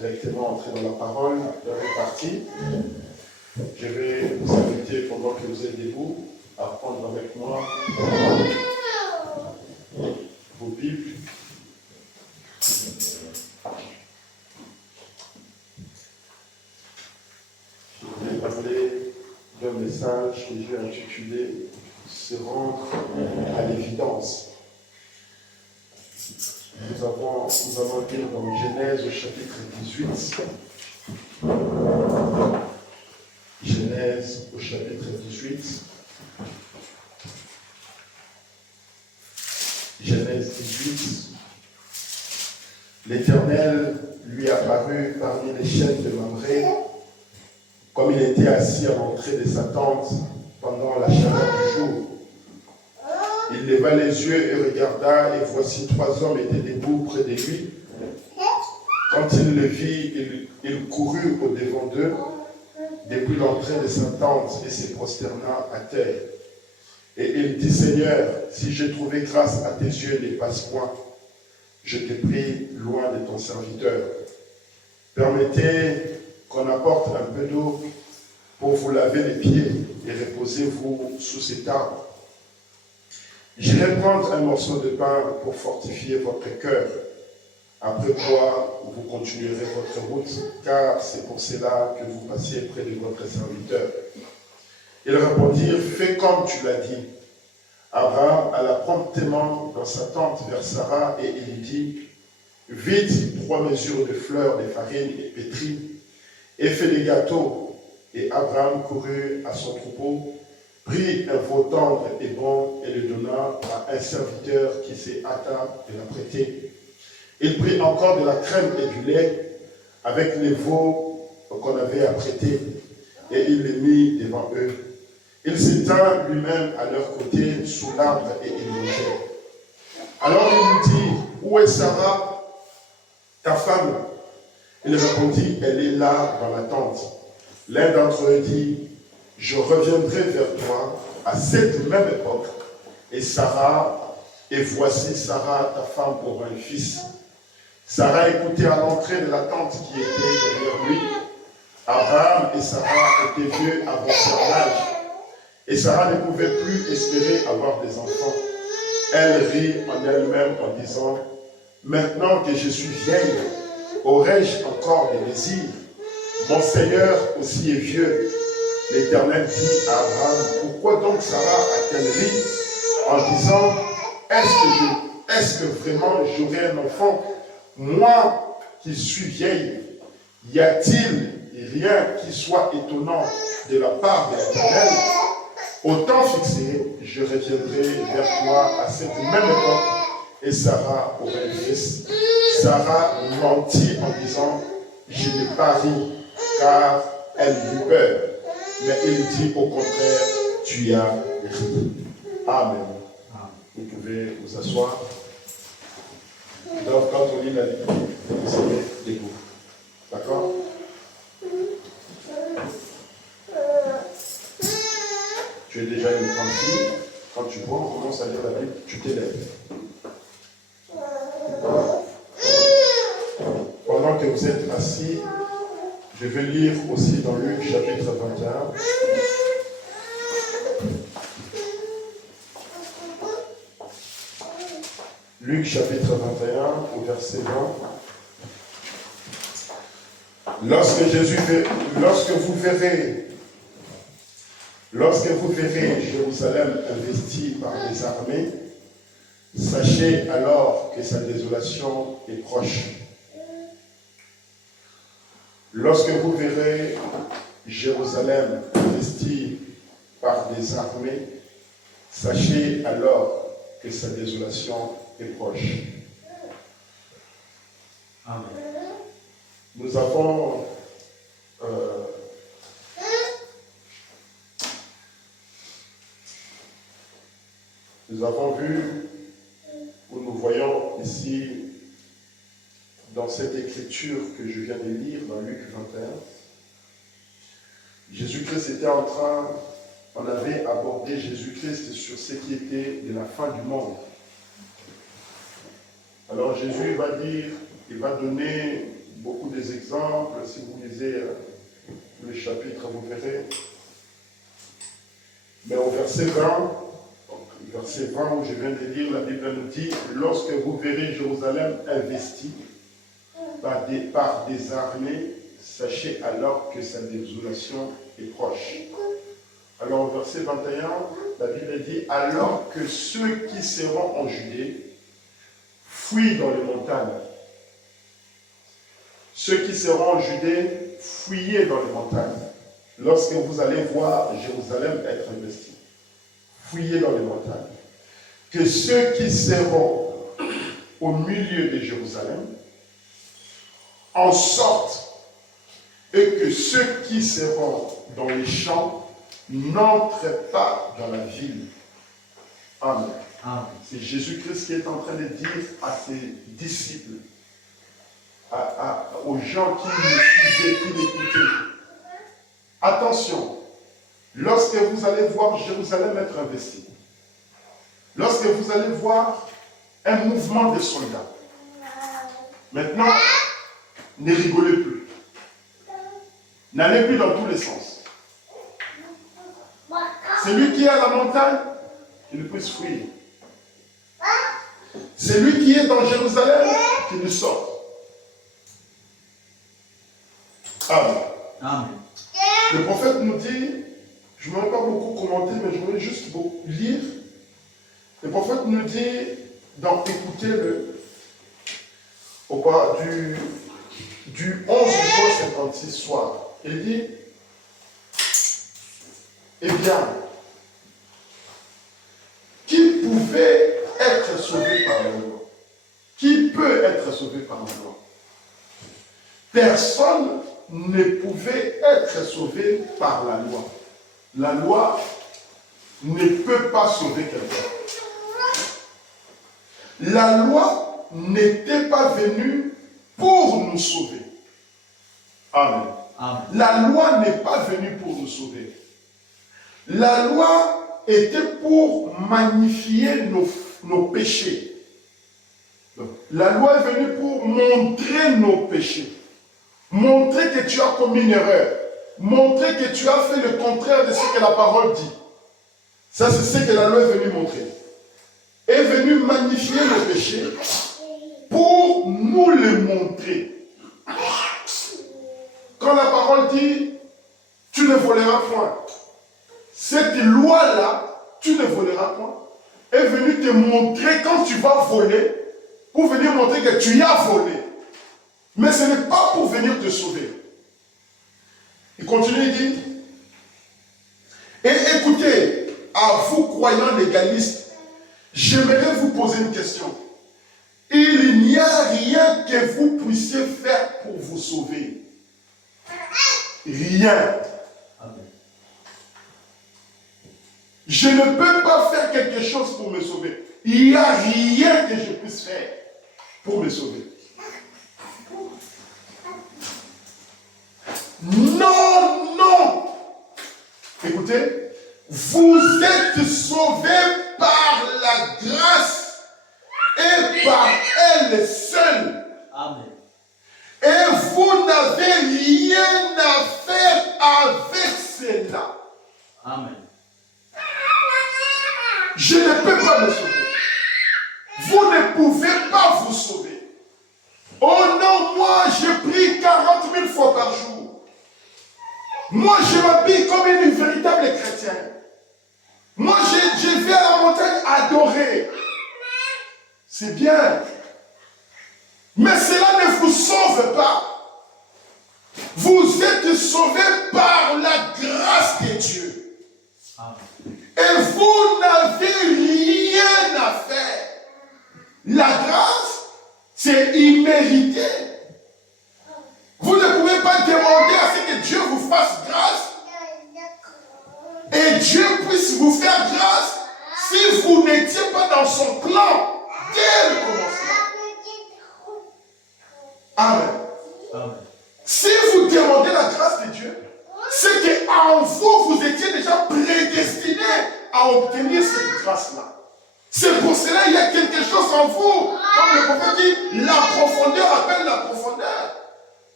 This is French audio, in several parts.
directement entrer dans la parole. L'heure est partie. Je vais vous inviter, pendant que vous êtes debout, à prendre avec moi vos Bibles. Je vais parler d'un message que j'ai intitulé « Se rendre à l'évidence ». Nous allons lire dans Genèse au chapitre 18. Genèse au chapitre 18. Genèse 18. L'Éternel lui apparut parmi les chênes de Mamré, comme il était assis à l'entrée de sa tente pendant la chaleur du jour. Il leva les yeux et regarda, et voici 3 hommes étaient debout près de lui. Quand il le vit, il courut au-devant d'eux, depuis l'entrée de sa tente, et se prosterna à terre. Et il dit, Seigneur, si j'ai trouvé grâce à tes yeux, n'efface-moi. Je te prie, loin de ton serviteur. Permettez qu'on apporte un peu d'eau pour vous laver les pieds, et reposez-vous sous cet arbre. J'irai prendre un morceau de pain pour fortifier votre cœur, après quoi vous continuerez votre route, car c'est pour cela que vous passiez près de votre serviteur. Ils répondirent, fais comme tu l'as dit. Abraham alla promptement dans sa tente vers Sarah et il lui dit, vide 3 mesures de fleurs de farine et pétris, et fais des gâteaux. Et Abraham courut à son troupeau, prit un veau tendre et bon et le donna à un serviteur qui s'est hâta de la prêter. Il prit encore de la crème et du lait avec les veaux qu'on avait à prêter et il les mit devant eux. Il s'étint lui-même à leur côté sous l'arbre et il mangeait. Alors il lui dit, où est Sarah, ta femme? Il répondit, elle est là dans la tente. L'un d'entre eux dit, je reviendrai vers toi à cette même époque, et voici Sarah, ta femme, aura un fils. Sarah écoutait à l'entrée de la tente qui était derrière lui. Abraham et Sarah étaient vieux avancés en âge, et Sarah ne pouvait plus espérer avoir des enfants. Elle rit en elle-même en disant, maintenant que je suis vieille, aurais-je encore des désirs? Mon Seigneur aussi est vieux. L'Éternel dit à Abraham, pourquoi donc Sarah a-t-elle ri en disant, est-ce que vraiment j'aurai un enfant, moi qui suis vieille? Y a-t-il rien qui soit étonnant de la part de l'Éternel? Au temps fixé, je reviendrai vers toi à cette même époque, et Sarah aura un fils. Sarah mentit en disant, je n'ai pas ri, car elle eut peur. Mais il dit au contraire, tu as ri. Amen. Vous pouvez vous asseoir. Donc, quand on lit la Bible, vous savez debout. D'accord? Tu es déjà une grande fille. Quand tu vois, on commence à lire la Bible, tu t'élèves. Pendant que vous êtes assis, je vais lire aussi dans Luc chapitre 21. Luc chapitre 21 au verset 20. Lorsque vous verrez Jérusalem investie par des armées, sachez alors que sa désolation est proche. Lorsque vous verrez Jérusalem investie par des armées, sachez alors que sa désolation est proche. Amen. Nous avons vu, ou nous voyons ici, dans cette écriture que je viens de lire, dans Luc 21, Jésus-Christ était on avait abordé Jésus-Christ sur ce qui était de la fin du monde. Alors Jésus va donner beaucoup des exemples. Si vous lisez le chapitre, vous verrez. Mais au verset 20, donc, verset 20 où je viens de lire, la Bible nous dit, lorsque vous verrez Jérusalem investie par des armées, sachez alors que sa désolation est proche. Alors au verset 21, la Bible dit, alors que ceux qui seront en Judée fuient dans les montagnes. Ceux qui seront en Judée, fuyez dans les montagnes. Lorsque vous allez voir Jérusalem être investie, fuyez dans les montagnes. Que ceux qui seront au milieu de Jérusalem en sortent, et que ceux qui seront dans les champs n'entrent pas dans la ville. Amen. Amen. C'est Jésus-Christ qui est en train de dire à ses disciples, aux gens qui le suivaient, qui l'écoutaient. Attention, lorsque vous allez voir Jérusalem être investie, lorsque vous allez voir un mouvement de soldats, maintenant, ne rigolez plus. N'allez plus dans tous les sens. Celui qui est à la montagne, qu'il puisse fuir. Celui qui est dans Jérusalem, qu'il ne sorte. Amen. Amen. Le prophète nous dit, je ne vais pas beaucoup commenter, mais je voulais juste lire. Le prophète nous dit, écoutez-le, du 11 juin 56 soir, il dit, eh bien, qui pouvait être sauvé par la loi? Qui peut être sauvé par la loi? Personne ne pouvait être sauvé par la loi. La loi ne peut pas sauver quelqu'un. La loi n'était pas venue pour nous sauver. Amen. Amen. La loi n'est pas venue pour nous sauver. La loi était pour magnifier nos péchés. Donc, la loi est venue pour montrer nos péchés. Montrer que tu as commis une erreur. Montrer que tu as fait le contraire de ce que la parole dit. Ça, c'est ce que la loi est venue montrer. Est venue magnifier nos péchés pour nous les montrer. Quand la parole dit, tu ne voleras point. Cette loi-là, tu ne voleras point, est venue te montrer quand tu vas voler, pour venir montrer que tu y as volé. Mais ce n'est pas pour venir te sauver. Il continue, il dit, et écoutez, à vous croyants légalistes, j'aimerais vous poser une question. Il n'y a rien que vous puissiez faire pour vous sauver. Rien. Amen. Je ne peux pas faire quelque chose pour me sauver. Il n'y a rien que je puisse faire pour me sauver. Non, non. Écoutez, vous êtes sauvés par la grâce et par elle seule. Amen. Et vous n'avez rien à faire avec cela. Amen. Je ne peux pas me sauver. Vous ne pouvez pas vous sauver. Oh non, moi je prie 40 000 fois par jour. Moi je m'habille comme une véritable chrétienne. Moi je vais à la montagne adorer. C'est bien. Mais cela ne vous sauve pas. Vous êtes sauvés par la grâce de Dieu. Amen. Et vous n'avez rien à faire. La grâce, c'est immérité. Vous ne pouvez pas demander à ce que Dieu vous fasse grâce et Dieu puisse vous faire grâce si vous n'étiez pas dans son plan dès le commencement. Amen. Amen. Si vous demandez la grâce de Dieu, c'est qu'en vous, vous étiez déjà prédestiné à obtenir cette grâce-là. C'est pour cela qu'il y a quelque chose en vous. Comme le prophète dit, la profondeur appelle la profondeur.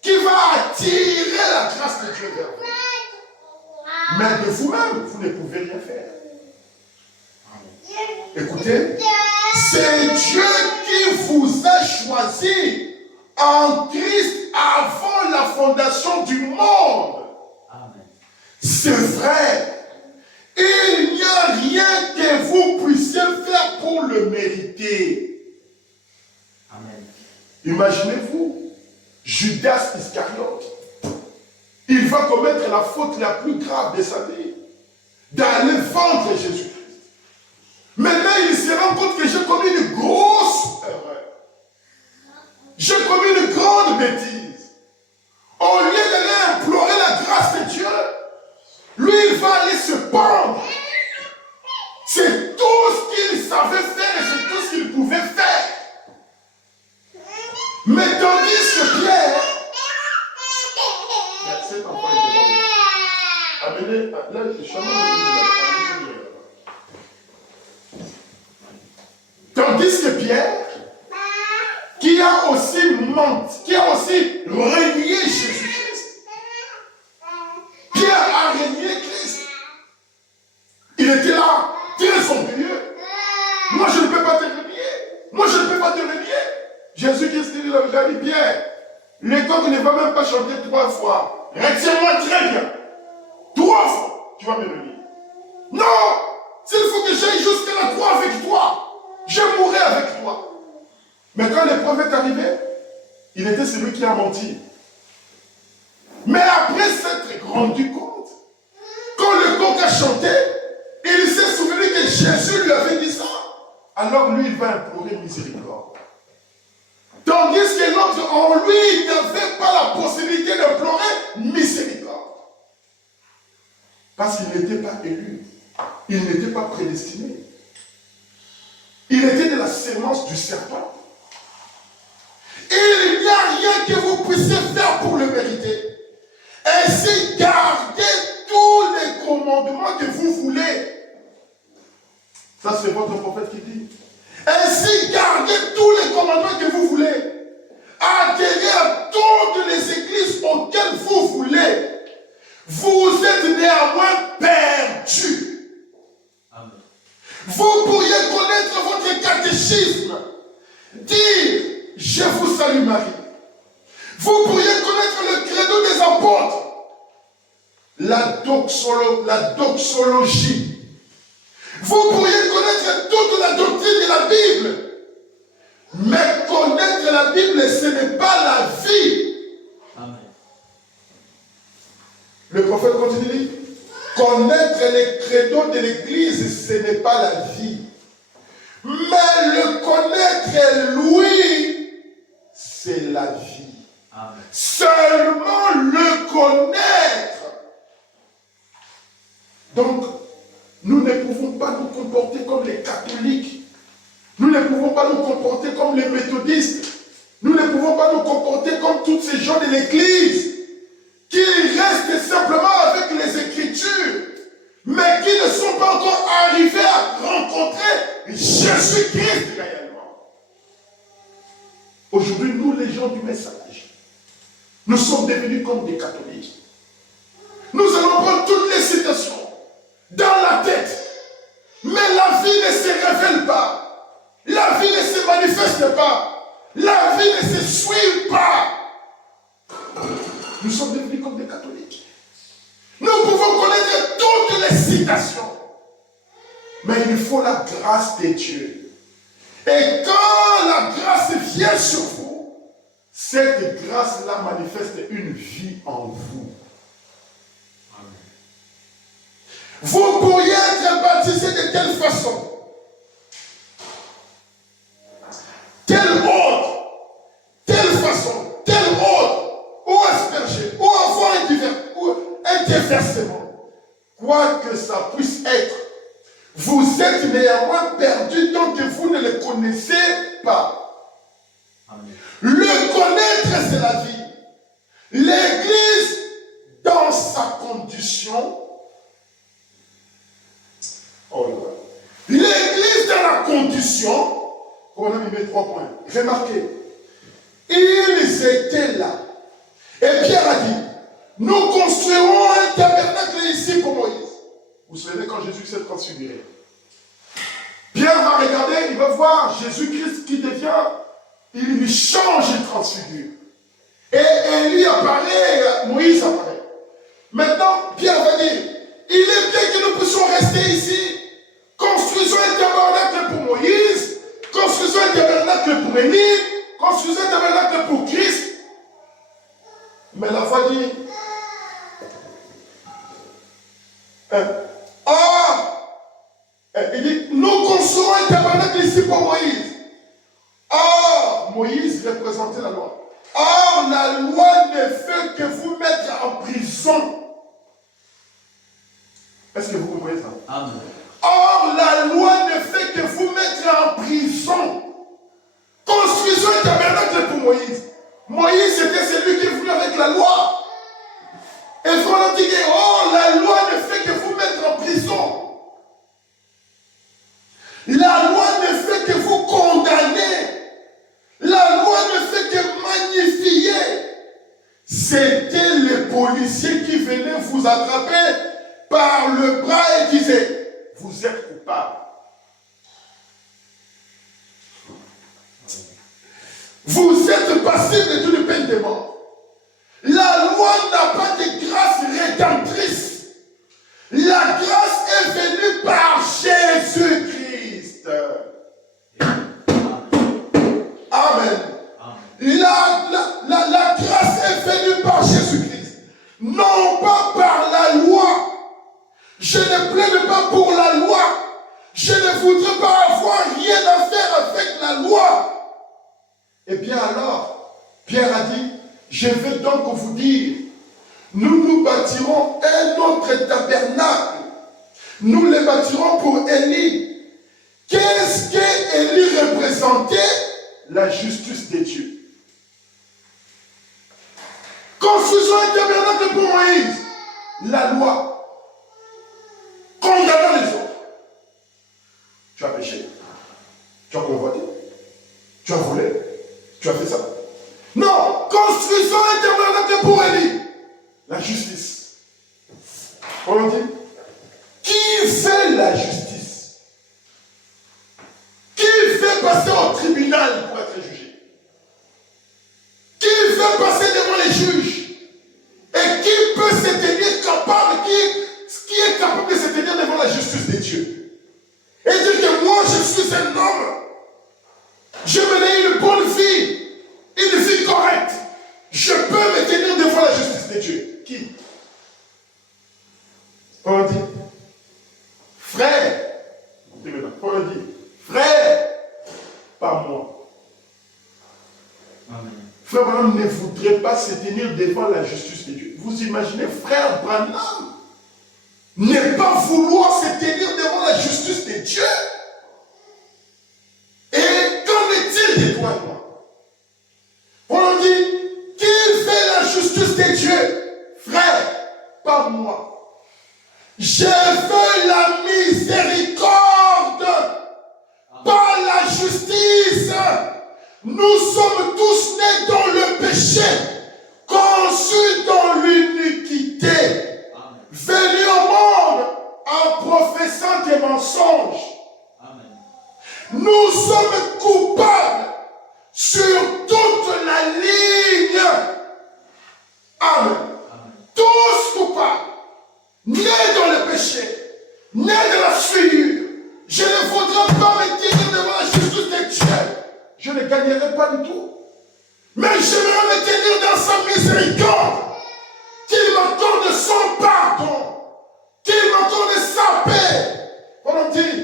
qui va attirer la grâce de Dieu vers vous. Mais de vous-même, vous ne pouvez rien faire. Écoutez, c'est Dieu qui vous a choisi en Christ avant la fondation du monde. Amen. C'est vrai. Il n'y a rien que vous puissiez faire pour le mériter. Amen. Imaginez-vous, Judas Iscariote, il va commettre la faute la plus grave de sa vie, d'aller vendre Jésus-Christ. Maintenant, il se rend compte que j'ai commis une grosse erreur. J'ai commis une grande bêtise. Au lieu d'aller implorer la grâce de Dieu, lui, il va aller se pendre. C'est tout ce qu'il savait faire et c'est tout ce qu'il pouvait faire. Mais tandis que Pierre, cet enfant est devant. Amenez, là, le chemin de tandis que Pierre, qui a aussi menti, qui a aussi renié Jésus-Christ. Pierre a renié Christ. Il était là, très orgueilleux. Moi, je ne peux pas te renier. Moi, je ne peux pas te renier. Jésus-Christ dit à Pierre, l'école ne va même pas chanter 3 fois. Retiens-moi très bien. 3 fois, tu vas me renier. Non! S'il faut que j'aille jusqu'à la croix avec toi, je mourrai avec toi. Mais quand l'épreuve est arrivée, il était celui qui a menti. Mais après s'être rendu compte, quand le coq a chanté, il s'est souvenu que Jésus lui avait dit ça. Alors lui, il va implorer miséricorde. Tandis que l'autre, en lui, il n'avait pas la possibilité d'implorer miséricorde. Parce qu'il n'était pas élu. Il n'était pas prédestiné. Il était de la sémence du serpent. Il n'y a rien que vous puissiez faire pour le mériter. Ainsi, gardez tous les commandements que vous voulez. Ça, c'est votre prophète qui dit. Ainsi, gardez tous les commandements que vous voulez. Adhérez à toutes les églises auxquelles vous voulez. Vous êtes néanmoins perdus. Amen. Vous pourriez connaître votre catéchisme. Dire, je vous salue Marie. Vous pourriez connaître le credo des apôtres. La doxologie. Vous pourriez connaître toute la doctrine de la Bible. Mais connaître la Bible, ce n'est pas la vie. Amen. Le prophète continue. Connaître les credos de l'Église, ce n'est pas la vie. Mais le connaître, lui, c'est la vie. Amen. Seulement le connaître. Donc, nous ne pouvons pas nous comporter comme les catholiques. Nous ne pouvons pas nous comporter comme les méthodistes. Nous ne pouvons pas nous comporter comme tous ces gens de l'Église qui restent simplement avec les Écritures, mais qui ne sont pas encore arrivés à rencontrer Jésus-Christ réellement. Aujourd'hui, nous, les gens du message, nous sommes devenus comme des catholiques. Nous allons prendre toutes les citations dans la tête, mais la vie ne se révèle pas. La vie ne se manifeste pas. La vie ne se suit pas. Nous sommes devenus comme des catholiques. Nous pouvons connaître toutes les citations. Mais il faut la grâce de Dieu. Et quand la grâce vient sur vous, cette grâce-là manifeste une vie en vous. Amen. Vous pourriez être baptisé de telle façon. Telle autre, telle façon, telle autre, ou asperger, ou avoir un déversement. Quoi que ça puisse être, vous êtes néanmoins perdu tant que vous ne le connaissez pas. Amen. Le connaître, c'est la vie. L'Église, dans sa condition, l'Église dans la condition, on a mis 3 points. Remarquez, ils étaient là. Et Pierre a dit, nous construirons un tabernacle ici pour Moïse. Vous vous souvenez quand Jésus s'est transfiguré. Pierre va regarder, il va voir Jésus-Christ qui devient, il lui change, il transfigure. Et Élie apparaît, Moïse apparaît. Maintenant, Pierre va dire, il est bien que nous puissions rester ici. Construisons un tabernacle pour Moïse, construisons un tabernacle pour Élie, construisons un tabernacle pour Christ. Mais la foi dit, il dit, nous construisons un tabernacle ici pour Moïse. Or, Moïse représentait la loi. Or, la loi ne fait que vous mettre en prison. Est-ce que vous comprenez ça? Amen. Or, la loi ne fait que vous mettre en prison. Construisons un tabernacle pour Moïse. Moïse, c'était celui qui voulait avec la loi. Et on dit, oh, la loi ne fait que vous mettre en prison. La loi ne fait que vous condamner. La loi ne fait que magnifier. C'était les policiers qui venaient vous attraper par le bras et disaient, vous êtes coupable. Vous êtes passible d'une peine de mort. La loi n'a pas de grâce rédemptrice. La grâce est venue par Jésus-Christ. Amen. La grâce est venue par Jésus-Christ. Non pas par la loi. Je ne plaide pas pour la loi. Je ne voudrais pas avoir rien à faire avec la loi. Eh bien alors, Pierre a dit, je vais donc vous dire, nous bâtirons un autre tabernacle. Nous le bâtirons pour Élie. Qu'est-ce qu'Élie représentait? La justice de Dieu. Construisons un tabernacle pour Moïse. La loi. Condamnant les autres. Tu as péché. Tu as convoité. Tu as volé. Tu as fait ça. Non, construisons un tabernacle pour Élie. La justice. On dit, qui fait la justice? Qui fait passer au tribunal pour être jugé? Qui fait passer devant les juges? Et qui peut se tenir capable, qui est capable de se tenir devant la justice de Dieu? Et dire que moi je suis un homme. Je menais une bonne vie, une vie correcte. Je peux me tenir devant la justice de Dieu. Qui? On dit, frère, on dit, frère, pas moi. Amen. Frère Branham ne voudrait pas se tenir devant la justice de Dieu. Vous imaginez, frère Branham ne pas vouloir se tenir devant la justice de Dieu? Et qu'en est-il de toi et moi? On dit, qui fait la justice de Dieu? Frère, pas moi. Je veux la miséricorde, pas la justice. Nous sommes tous nés dans le péché, conçus dans l'iniquité, venus au monde en professant des mensonges. Nous sommes coupables sur toute la ligne. Amen. Tous coupables. Nés dans le péché. Nés de la souillure. Je ne voudrais pas me tenir devant la justice de Dieu. Je ne gagnerai pas du tout. Mais j'aimerais me tenir dans sa miséricorde. Qu'il m'accorde son pardon. Qu'il m'accorde sa paix. On dit,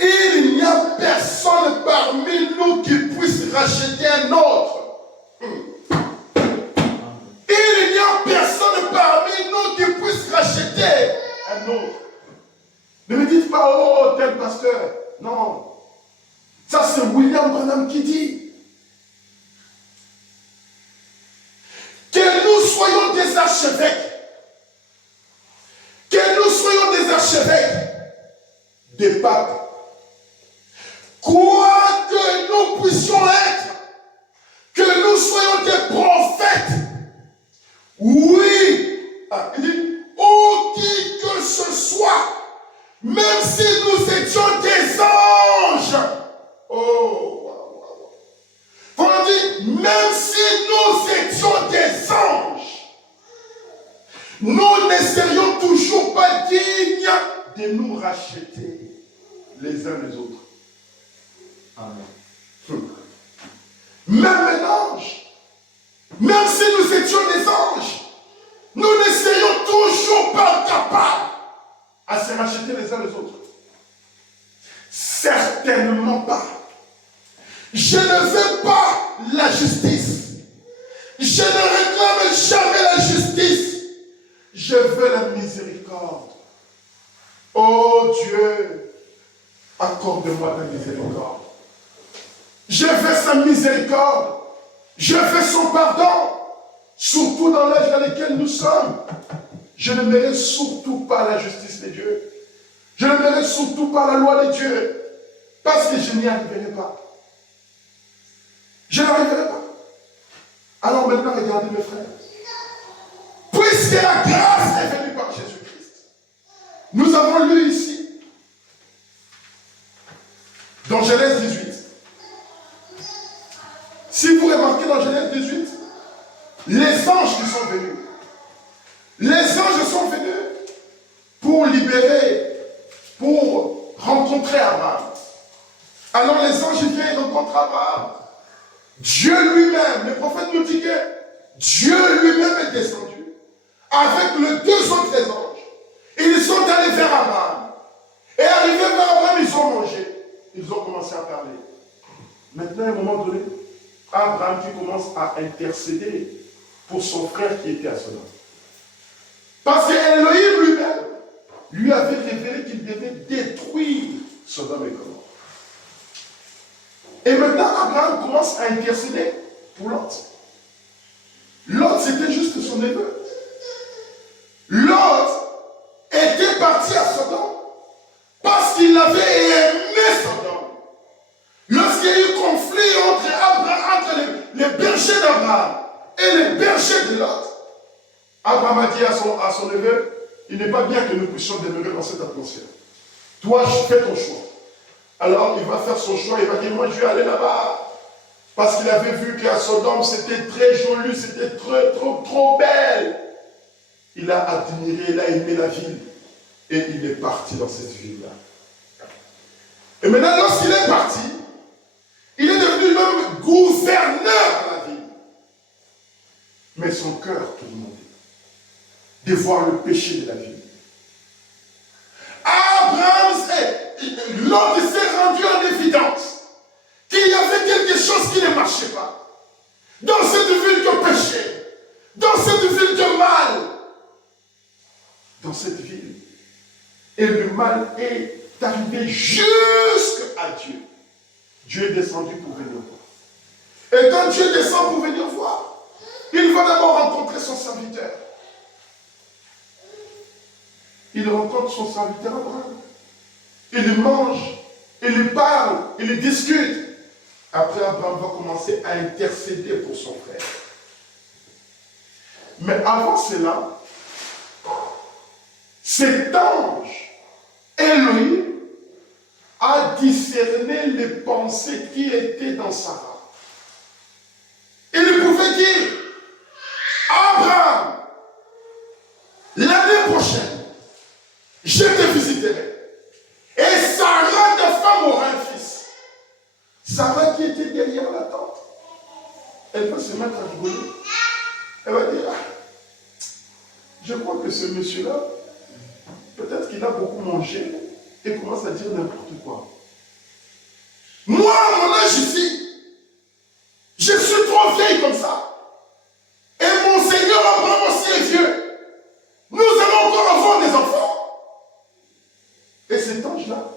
il n'y a personne parmi nous qui puisse racheter un autre. Il n'y a personne parmi nous qui puisse racheter un autre. Ne me dites pas, oh, tel pasteur. Non. Ça, c'est William Branham qui dit. Que nous soyons des archevêques. Que nous soyons des archevêques. Des papes. Quoi que nous puissions être, que nous soyons des prophètes, si nous étions des anges. Oh, on dit, même si nous étions des anges, nous ne serions toujours pas dignes de nous racheter les uns les autres. Amen. Même un ange, même si nous étions des anges, nous ne serions toujours pas capables à se racheter les uns les autres. Certainement pas. Je ne veux pas la justice. Je ne réclame jamais la justice. Je veux la miséricorde. Oh Dieu, accorde-moi ta miséricorde. Je veux sa miséricorde. Je veux son pardon. Surtout dans l'âge dans lequel nous sommes. Je ne mérite surtout pas la justice de Dieu. Je ne mérite surtout pas la loi de Dieu. Parce que je n'y arriverai pas. Je n'arriverai pas. Alors maintenant, regardez mes frères. Puisque la grâce est venue par Jésus-Christ, nous avons lu ici, dans Genèse 18. Si vous remarquez dans Genèse 18, les anges qui sont venus, les anges sont venus pour libérer, pour rencontrer Abraham. Alors les anges viennent rencontrer Abraham. Dieu lui-même, le prophète nous dit que Dieu lui-même est descendu avec les deux autres anges. Ils sont allés vers Abraham. Et arrivés vers Abraham, ils ont mangé. Ils ont commencé à parler. Maintenant, à un moment donné, Abraham qui commence à intercéder pour son frère qui était à Sodome. Parce qu'Élohim lui-même lui avait révélé qu'il devait détruire Sodome et Gomorrhe. Et maintenant, Abraham commence à intercéder pour Lot. Lot, c'était juste son neveu. Lot était parti à Sodome parce qu'il avait aimé Sodome. Lorsqu'il y a eu conflit entre les bergers d'Abraham et les bergers de Lot, Abraham a dit à son neveu, il n'est pas bien que nous puissions demeurer dans cette atmosphère. Toi, fais ton choix. Alors, il va faire son choix, il va dire, moi, je vais aller là-bas. Parce qu'il avait vu qu'à Sodome, c'était très joli, c'était trop belle. Il a admiré, il a aimé la ville. Et il est parti dans cette ville-là. Et maintenant, lorsqu'il est parti, il est devenu l'homme gouverneur de la ville. Mais son cœur tourmentait de voir le péché de la ville. Abraham, Lot s'est rendu en évidence qu'il y avait quelque chose qui ne marchait pas. Dans cette ville de péché, dans cette ville de mal, dans cette ville. Et le mal est arrivé jusqu'à Dieu. Dieu est descendu pour venir voir. Et quand Dieu descend pour venir voir, il va d'abord rencontrer son serviteur. Il rencontre son serviteur Abraham. Il mange, il parle, il discute. Après, Abraham va commencer à intercéder pour son frère. Mais avant cela, cet ange, Elohim, a discerné les pensées qui étaient dans Sarah. Il pouvait dire, Abraham, l'année prochaine, je te visiterai. Et Sarah, ta femme, aura un fils. Sarah qui était derrière la tente, elle va se mettre à rigoler. Elle va dire, je crois que ce monsieur-là, peut-être qu'il a beaucoup mangé et commence à dire n'importe quoi. Moi, à mon âge ici, je suis trop vieille comme ça. Et mon Seigneur Abraham aussi est vieux. Nous allons encore avoir des enfants. Et cet ange-là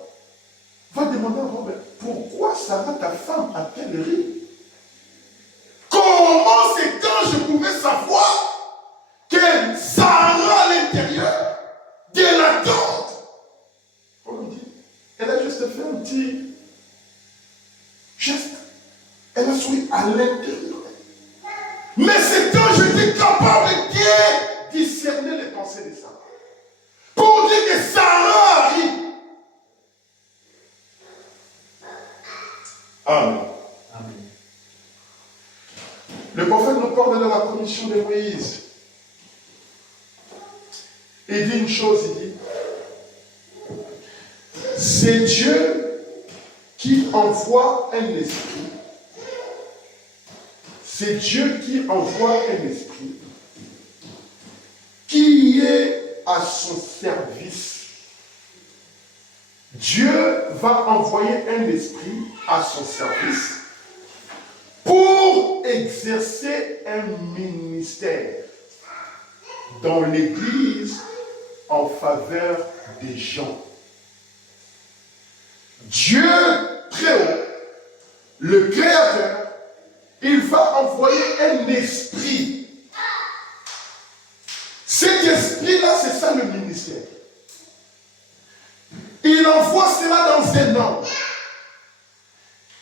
va demander à Robert, pourquoi Sarah, ta femme, a-t-elle ri? Comment cet ange pouvait savoir que Sarah à l'intérieur de la tente, on lui dit, elle a juste fait un petit geste. Elle a souri à l'intérieur. Mais cet ange était capable de discerner les pensées de Sarah. Pour dire que Sarah a ri. Le prophète nous parle dans la commission de Moïse. Il dit une chose, il dit, c'est Dieu qui envoie un esprit. C'est Dieu qui envoie un esprit qui est à son service. Dieu va envoyer un esprit à son service pour exercer un ministère dans l'Église en faveur des gens. Dieu très haut, le Créateur, il va envoyer un esprit. Cet esprit-là, c'est ça le ministère. Il envoie cela dans un homme.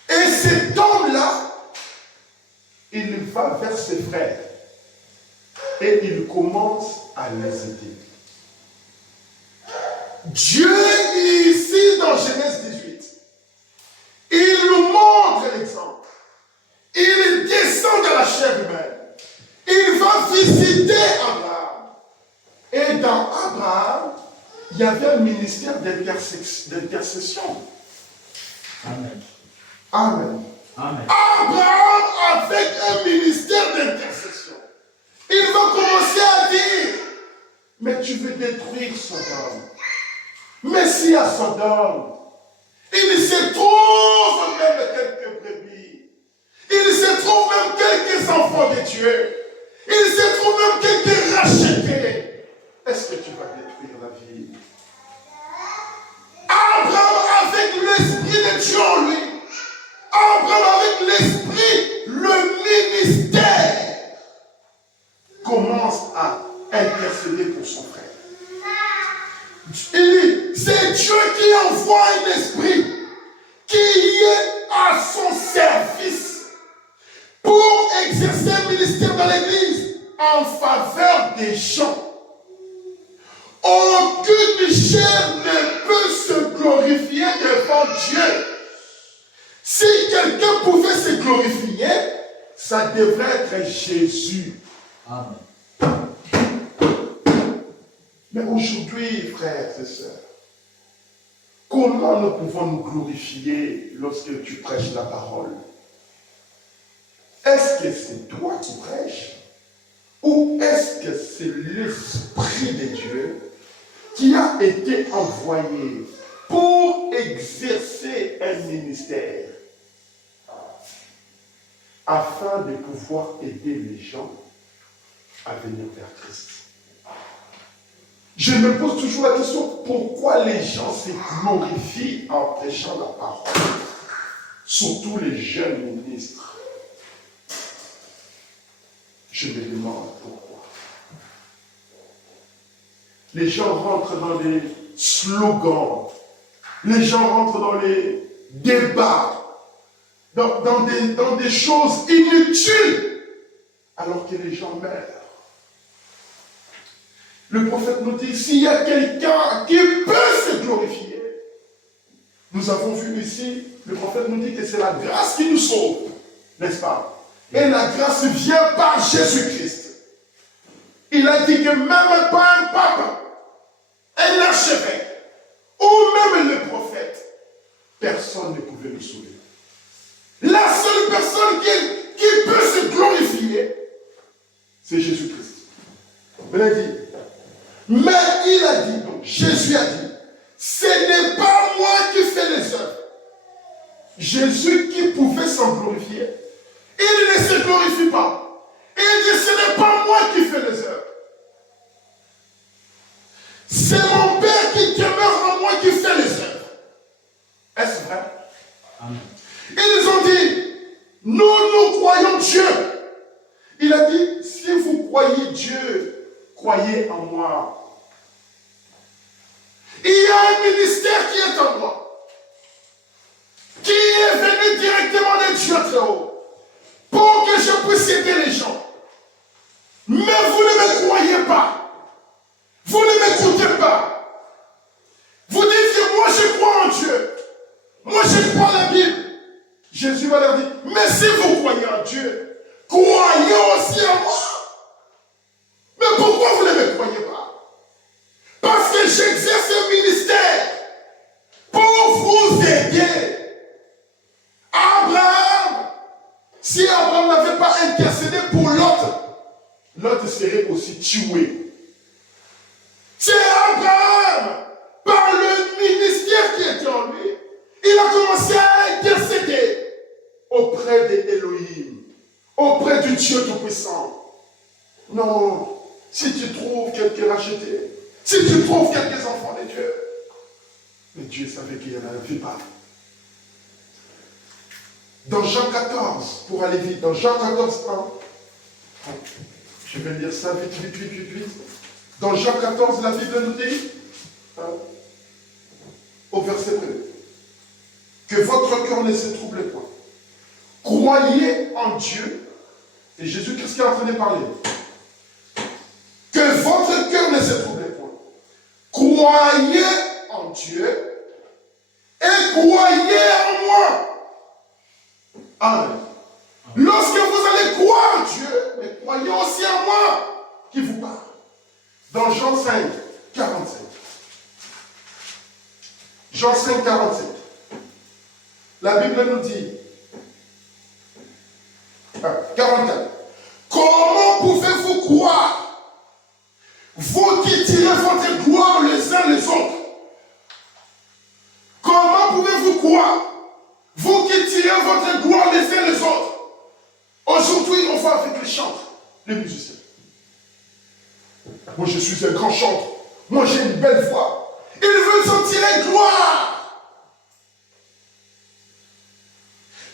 Et cet homme-là, il va vers ses frères. Et il commence à les aider. Dieu, ici dans Genèse 18, il nous montre l'exemple. Il descend de la chair humaine. Il va visiter Abraham. Et dans Abraham, il y avait un ministère d'intercession. Amen. Amen. Amen. Abraham avec un ministère d'intercession. Il va commencer à dire, mais tu veux détruire Sodome. Mais si à Sodome, il se trouve même quelques brebis. Il se trouve même quelques enfants de Dieu. Il se trouve même quelques rachetés. Est-ce que tu vas détruire la vie? Abraham avec l'esprit de Dieu en lui. Abraham avec l'esprit, le ministère commence à intercéder pour son frère. Il dit, c'est Dieu qui envoie un esprit qui est à son service pour exercer un ministère dans l'Église en faveur des gens. Aucune chair ne peut se glorifier devant Dieu. Si quelqu'un pouvait se glorifier, ça devrait être Jésus. Amen. Mais aujourd'hui, frères et sœurs, comment nous pouvons nous glorifier lorsque tu prêches la parole? Est-ce que c'est toi qui prêches? Ou est-ce que c'est l'Esprit de Dieu qui a été envoyé pour exercer un ministère afin de pouvoir aider les gens à venir vers Christ? Je me pose toujours la question, pourquoi les gens se glorifient en prêchant la parole? Surtout les jeunes ministres. Je me demande pourquoi. Les gens rentrent dans les slogans. Les gens rentrent dans les débats. Dans des choses inutiles. Alors que les gens meurent. Le prophète nous dit, s'il y a quelqu'un qui peut se glorifier, nous avons vu ici, le prophète nous dit que c'est la grâce qui nous sauve, n'est-ce pas? Et la grâce vient par Jésus-Christ. Il a dit que même pas un pape, un archevêque, ou même le prophète, personne ne pouvait nous sauver. La seule personne qui peut se glorifier, c'est Jésus-Christ. Mais il a dit, donc Jésus a dit, ce n'est pas moi qui fais les œuvres. Jésus qui pouvait s'en glorifier, il ne se glorifie pas. Il dit, ce n'est pas moi qui fais les œuvres. C'est mon Père qui demeure en moi qui fait les œuvres. Est-ce vrai? Amen. Ils ont dit, nous croyons Dieu. Il a dit, si vous croyez Dieu, croyez en moi. Il y a un ministère qui est en moi, qui est venu directement de Dieu très haut, pour que je puisse aider les gens. Mais vous ne me croyez pas. Vous ne m'écoutez pas. Vous dites, moi je crois en Dieu. Moi je crois en la Bible. Jésus va leur dire, mais si vous croyez en Dieu, croyez aussi en moi. Mais pourquoi vous ne me croyez pas? Parce que j'exerce un ministère pour vous aider. Abraham, si Abraham n'avait pas intercédé pour l'autre, l'autre serait aussi tué. C'est Abraham, par le ministère qui était en lui, il a commencé à intercéder auprès d'Élohim, auprès du Dieu Tout-Puissant. Non, si tu trouves quelques rachetés, si tu trouves quelques enfants de Dieu, mais Dieu savait qu'il y en avait pas. Dans Jean 14, pour aller vite, dans Jean 14, 1, je vais lire ça vite. Dans Jean 14, la Bible nous dit, au verset 1, que votre cœur ne se trouble point. Croyez en Dieu. Et Jésus, qu'est-ce qu'il est en train de parler? Que votre cœur ne se trouble point. Croyez en Dieu et croyez en moi. Amen. Lorsque vous allez croire en Dieu, mais croyez aussi en moi qui vous parle. Dans Jean 5, 47. Jean 5, 47. La Bible nous dit, 44. Comment pouvez-vous croire, vous qui tirez votre gloire les uns les autres? Comment pouvez-vous croire, vous qui tirez votre gloire les uns les autres? Aujourd'hui, on va avec les chantres, les musiciens. Moi, je suis un grand chanteur. Moi, j'ai une belle voix. Ils veulent s'en tirer gloire.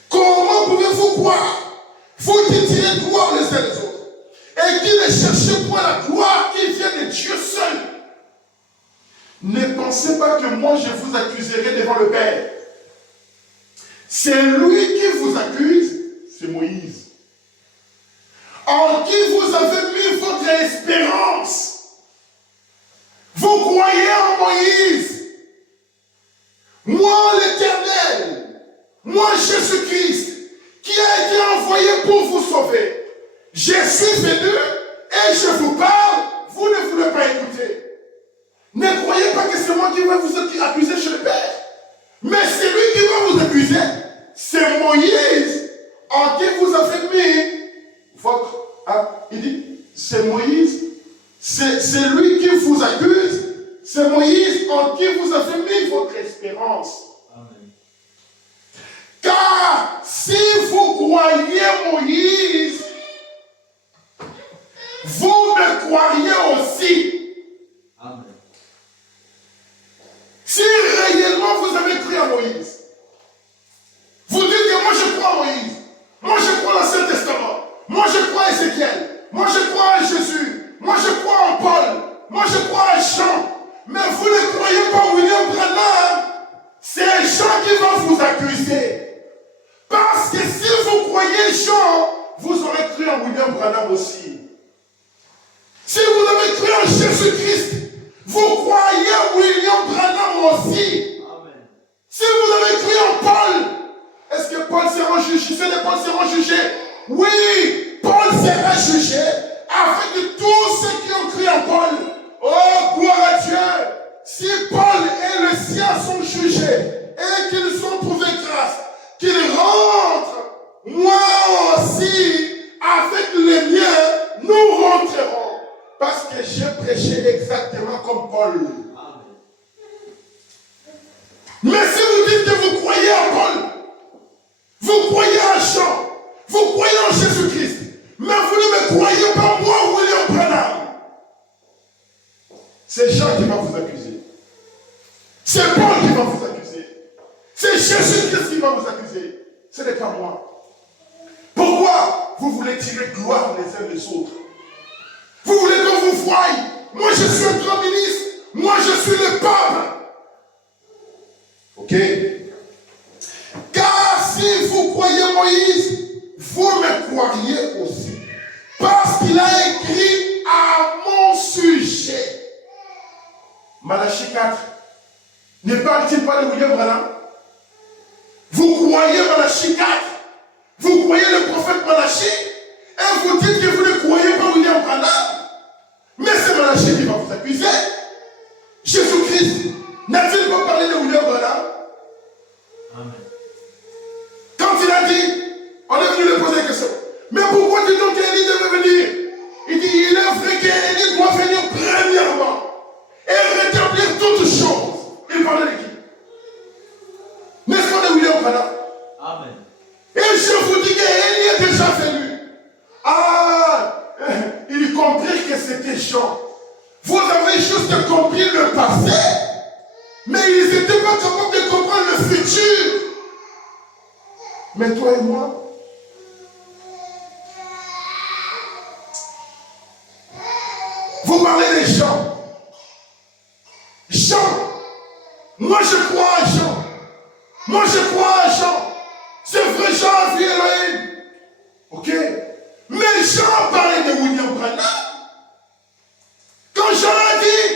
Comment pouvez-vous croire, vous qui tirez gloire les uns les autres, et qui ne cherchez point la gloire qui vient de Dieu seul? Ne pensez pas que moi, je vous accuserai devant le Père. C'est lui qui vous accuse, c'est Moïse, en qui vous avez mis votre espérance. Vous croyez en Moïse, moi l'Éternel, moi Jésus-Christ, qui a été envoyé pour vous sauver. Je suis venu et je vous parle, vous ne voulez pas écouter. Ne croyez pas que c'est moi qui vais vous accuser chez le Père, mais c'est lui qui va vous accuser. C'est Moïse en qui vous avez mis votre... il dit, c'est Moïse, c'est lui qui vous accuse, c'est Moïse en qui vous avez mis votre espérance. Amen. Car si vous croyez Moïse, vous me croiriez aussi. Amen. Si réellement vous avez cru à Moïse, vous dites que moi je crois à Moïse, moi je crois à l'Ancien Testament, moi je crois à Ézéchiel, moi je crois à Jésus, moi je crois en Paul, moi je crois à Jean, mais vous ne croyez pas William Branham, c'est Jean qui va vous accuser. Parce que si vous croyez Jean, vous aurez cru en William Branham aussi. Si vous avez cru en Jésus-Christ, vous croyez William Branham aussi. Amen. Si vous avez cru en Paul, est-ce que Paul sera jugé? Paul sera jugé? Oui, Paul sera jugé avec tous ceux qui ont cru en Paul. Oh, gloire à Dieu! Si Paul et le sien sont jugés et qu'ils ont trouvé grâce, qu'ils rentrent, moi aussi, avec les miens, nous rentrerons. Parce que j'ai prêché exactement comme Paul. Amen. Mais si vous dites que vous croyez en Paul, vous croyez en Jean, vous croyez en Jésus-Christ, mais vous ne me croyez pas moi, William Branham, c'est Jean qui va vous accuser. C'est Paul qui va vous accuser. C'est Jésus-Christ qui va vous accuser. Ce n'est pas moi. Pourquoi vous voulez tirer gloire les uns les autres? Vous voulez qu'on vous voie? Moi je suis un grand ministre. Moi je suis le pape. Ok? Car si vous croyez Moïse, vous me croiriez aussi. Parce qu'il a écrit à mon sujet. Malachie 4. Ne parle-t-il pas de William Branham? Vous croyez Malachie 4? Vous croyez le prophète Malachie? Et vous dites que vous ne croyez pas William Branham. Mais c'est Malachi qui va vous accuser. Jésus-Christ n'a-t-il pas parlé de William Branham? Amen. Quand il a dit, on est venu lui poser la question. Mais pourquoi dis donc qu'Élie devait venir? Il dit, il est vrai qu'Élie doit venir premièrement et rétablir toutes choses. Il parlait de qui? N'est-ce pas de William Branham? Amen. Et je vous dis qu'Élie est déjà venu. Ah, il comprit que c'était Jean. Vous avez juste compris le passé, mais ils n'étaient pas capables de comprendre le futur. Mais toi et moi, vous parlez des gens. Jean, moi je crois à Jean. Moi je crois à Jean. C'est vrai, Jean a vu Elohim. Ok? Mais Jean parlait de William Branham. Quand Jean a dit,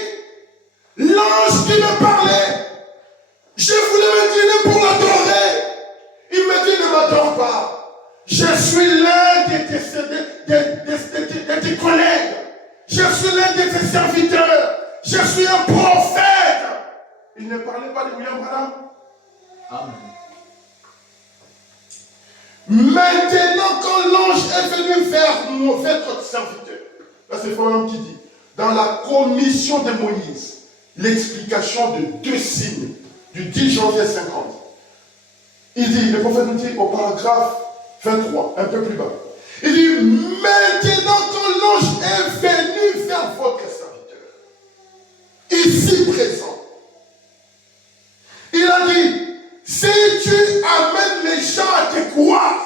l'ange qui me parlait, je voulais m'incliner pour l'adorer. Il me dit, ne m'adore pas. Je suis l'un de tes collègues. Je suis l'un de tes serviteurs. Je suis un prophète. Il ne parlait pas de William Branham. Amen. Maintenant, quand l'ange est venu vers votre serviteur, là c'est Frère qui dit, dans la commission de Moïse, l'explication de 2 signes du 10 janvier 50. Il dit, le prophète nous dit au paragraphe 23, un peu plus bas. Il dit, maintenant quand l'ange est venu vers votre serviteur, ici présent, il a dit, si tu amènes les gens à te croire,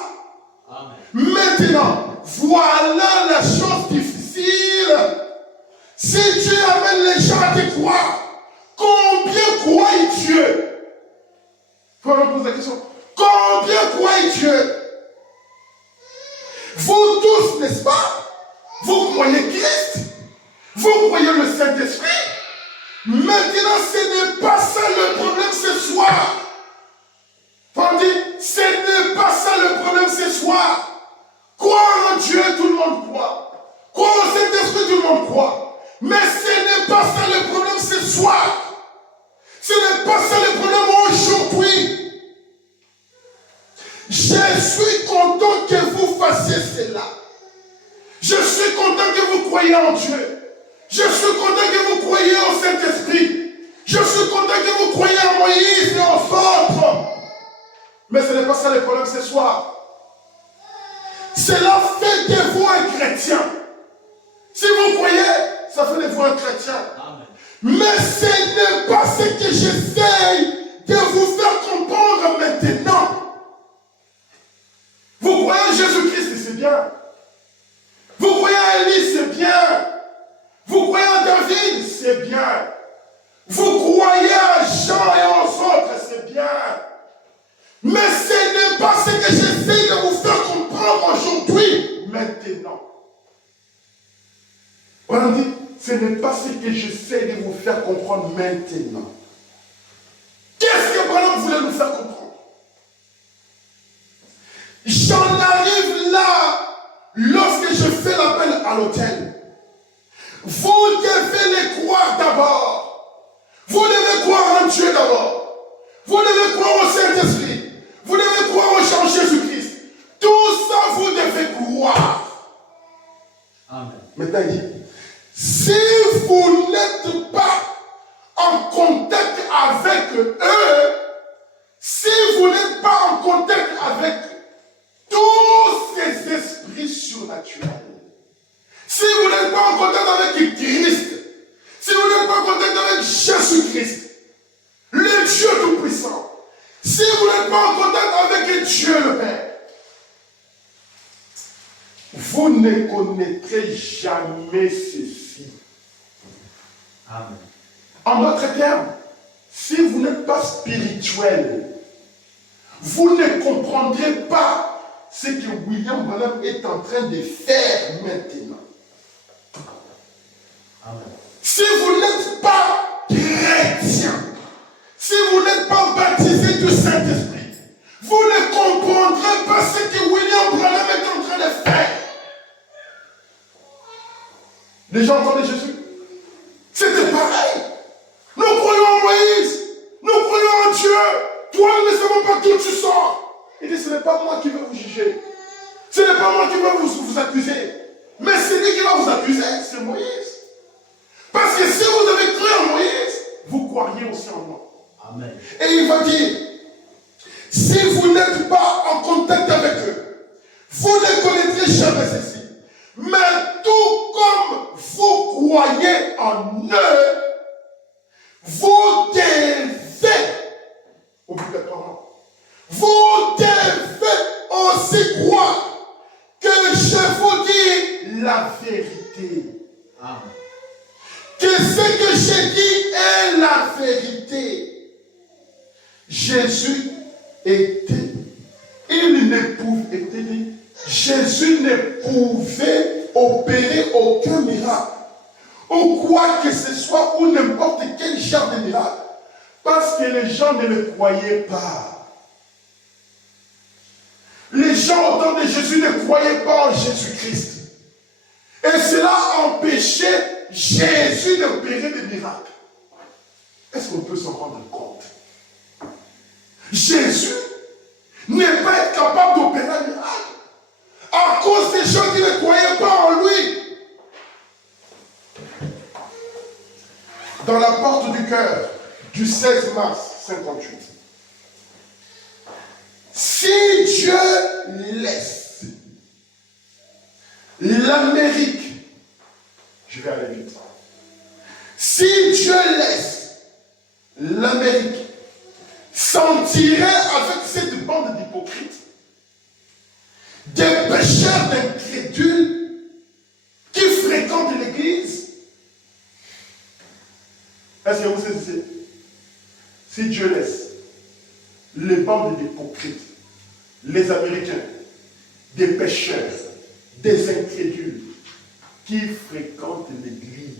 Amen. maintenant, voilà la chose difficile. Si tu amènes les gens à te croire, combien croient Dieu? Il faut me poser la question. Combien croient Dieu? Vous tous, n'est-ce pas? Vous croyez Christ? Vous croyez le Saint-Esprit? Maintenant, ce n'est pas ça le problème ce soir. Tandis, ce n'est pas ça le problème ce soir. Croire en Dieu, tout le monde croit. Croire au Saint-Esprit, tout le monde croit. Mais ce n'est pas ça le problème ce soir. Ce n'est pas ça le problème aujourd'hui. Je suis content que vous fassiez cela. Je suis content que vous croyez en Dieu. Je suis content que vous croyez au Saint-Esprit. Je suis content que vous croyez en Moïse et aux autres. Mais ce n'est pas ça le problème ce soir. Cela fait de vous un chrétien. Si vous croyez, ça fait de vous un chrétien. Amen. Mais ce n'est pas ce que j'essaye de vous faire comprendre maintenant. Vous croyez en Jésus-Christ, c'est bien. Vous croyez en Élie, c'est bien. Vous croyez en David, c'est bien. Vous croyez à Jean et aux autres, c'est bien. Mais ce n'est pas ce que j'essaie de vous faire comprendre aujourd'hui, maintenant. On dit, ce n'est pas ce que j'essaie de vous faire comprendre maintenant. Qu'est-ce que Branham voulait nous faire comprendre? J'en arrive là lorsque je fais l'appel à l'autel. Vous devez les croire d'abord. Vous devez croire en Dieu d'abord. Vous devez croire au Saint-Esprit. Vous devez croire au Jean Jésus-Christ. Tout ça, vous devez croire. Amen. Maintenant, il dit, si vous n'êtes pas en contact avec eux, si vous n'êtes pas en contact avec tous ces esprits surnaturels, si vous n'êtes pas en contact avec Christ, si vous n'êtes pas en contact avec Jésus-Christ, le Dieu Tout-Puissant, si vous n'êtes pas en contact avec Dieu le Père, vous ne connaîtrez jamais ceci. Amen. En d'autres termes, si vous n'êtes pas spirituel, vous ne comprendrez pas ce que William Branham est en train de faire maintenant. Amen. Si vous n'êtes pas chrétien, si vous n'êtes pas baptisé du Saint-Esprit, vous ne comprendrez pas ce que William Branham est en train de faire. Les gens entendaient Jésus. C'était pareil. Nous croyons en Moïse. Nous croyons en Dieu. Toi, nous ne savons pas d'où tu sors. Il dit, ce n'est pas moi qui vais vous juger. Ce n'est pas moi qui vais vous accuser. Mais c'est lui qui va vous accuser, c'est Moïse. Parce que si vous avez cru en Moïse, vous croiriez aussi en moi. Amen. Et il va dire, si vous n'êtes pas en contact avec eux, vous ne connaîtrez jamais ceci. Mais tout comme vous croyez en eux, vous devez, obligatoirement, vous devez aussi croire que je vous dis la vérité. Amen. Que ce que j'ai dit est la vérité. Jésus Jésus ne pouvait opérer aucun miracle, ou quoi que ce soit, ou n'importe quel genre de miracle, parce que les gens ne le croyaient pas. Les gens au temps de Jésus ne croyaient pas en Jésus-Christ. Et cela empêchait Jésus d'opérer des miracles. Est-ce qu'on peut s'en rendre compte? Jésus n'est pas capable d'opérer un miracle à cause des gens qui ne croyaient pas en lui. Dans la porte du cœur du 16 mars 58, si Dieu laisse l'Amérique, je vais aller vite, si Dieu laisse l'Amérique s'en tirer avec cette bande d'hypocrites, des pécheurs d'incrédules qui fréquentent l'église, est-ce que vous saisissez? Si Dieu laisse les bandes d'hypocrites, les Américains, des pécheurs, des incrédules qui fréquentent l'église,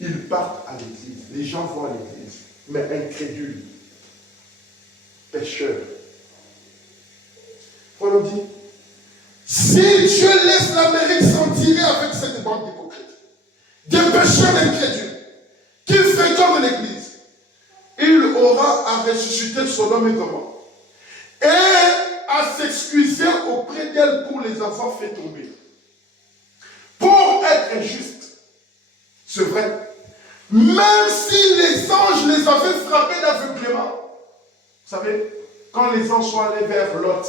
ils partent à l'église, les gens vont à l'église, mais incrédules, pécheurs. Paul nous dit, si Dieu laisse l'Amérique s'en tirer avec cette bande d'hypocrites, des pécheurs incrédules qui fréquentent l'église, il aura à ressusciter Sodome et Gomorrhe et à s'excuser auprès d'elle pour les avoir fait tomber. Pour être injuste, c'est vrai, même si les anges les avaient frappés d'aveuglement, vous savez, quand les anges sont allés vers Lot,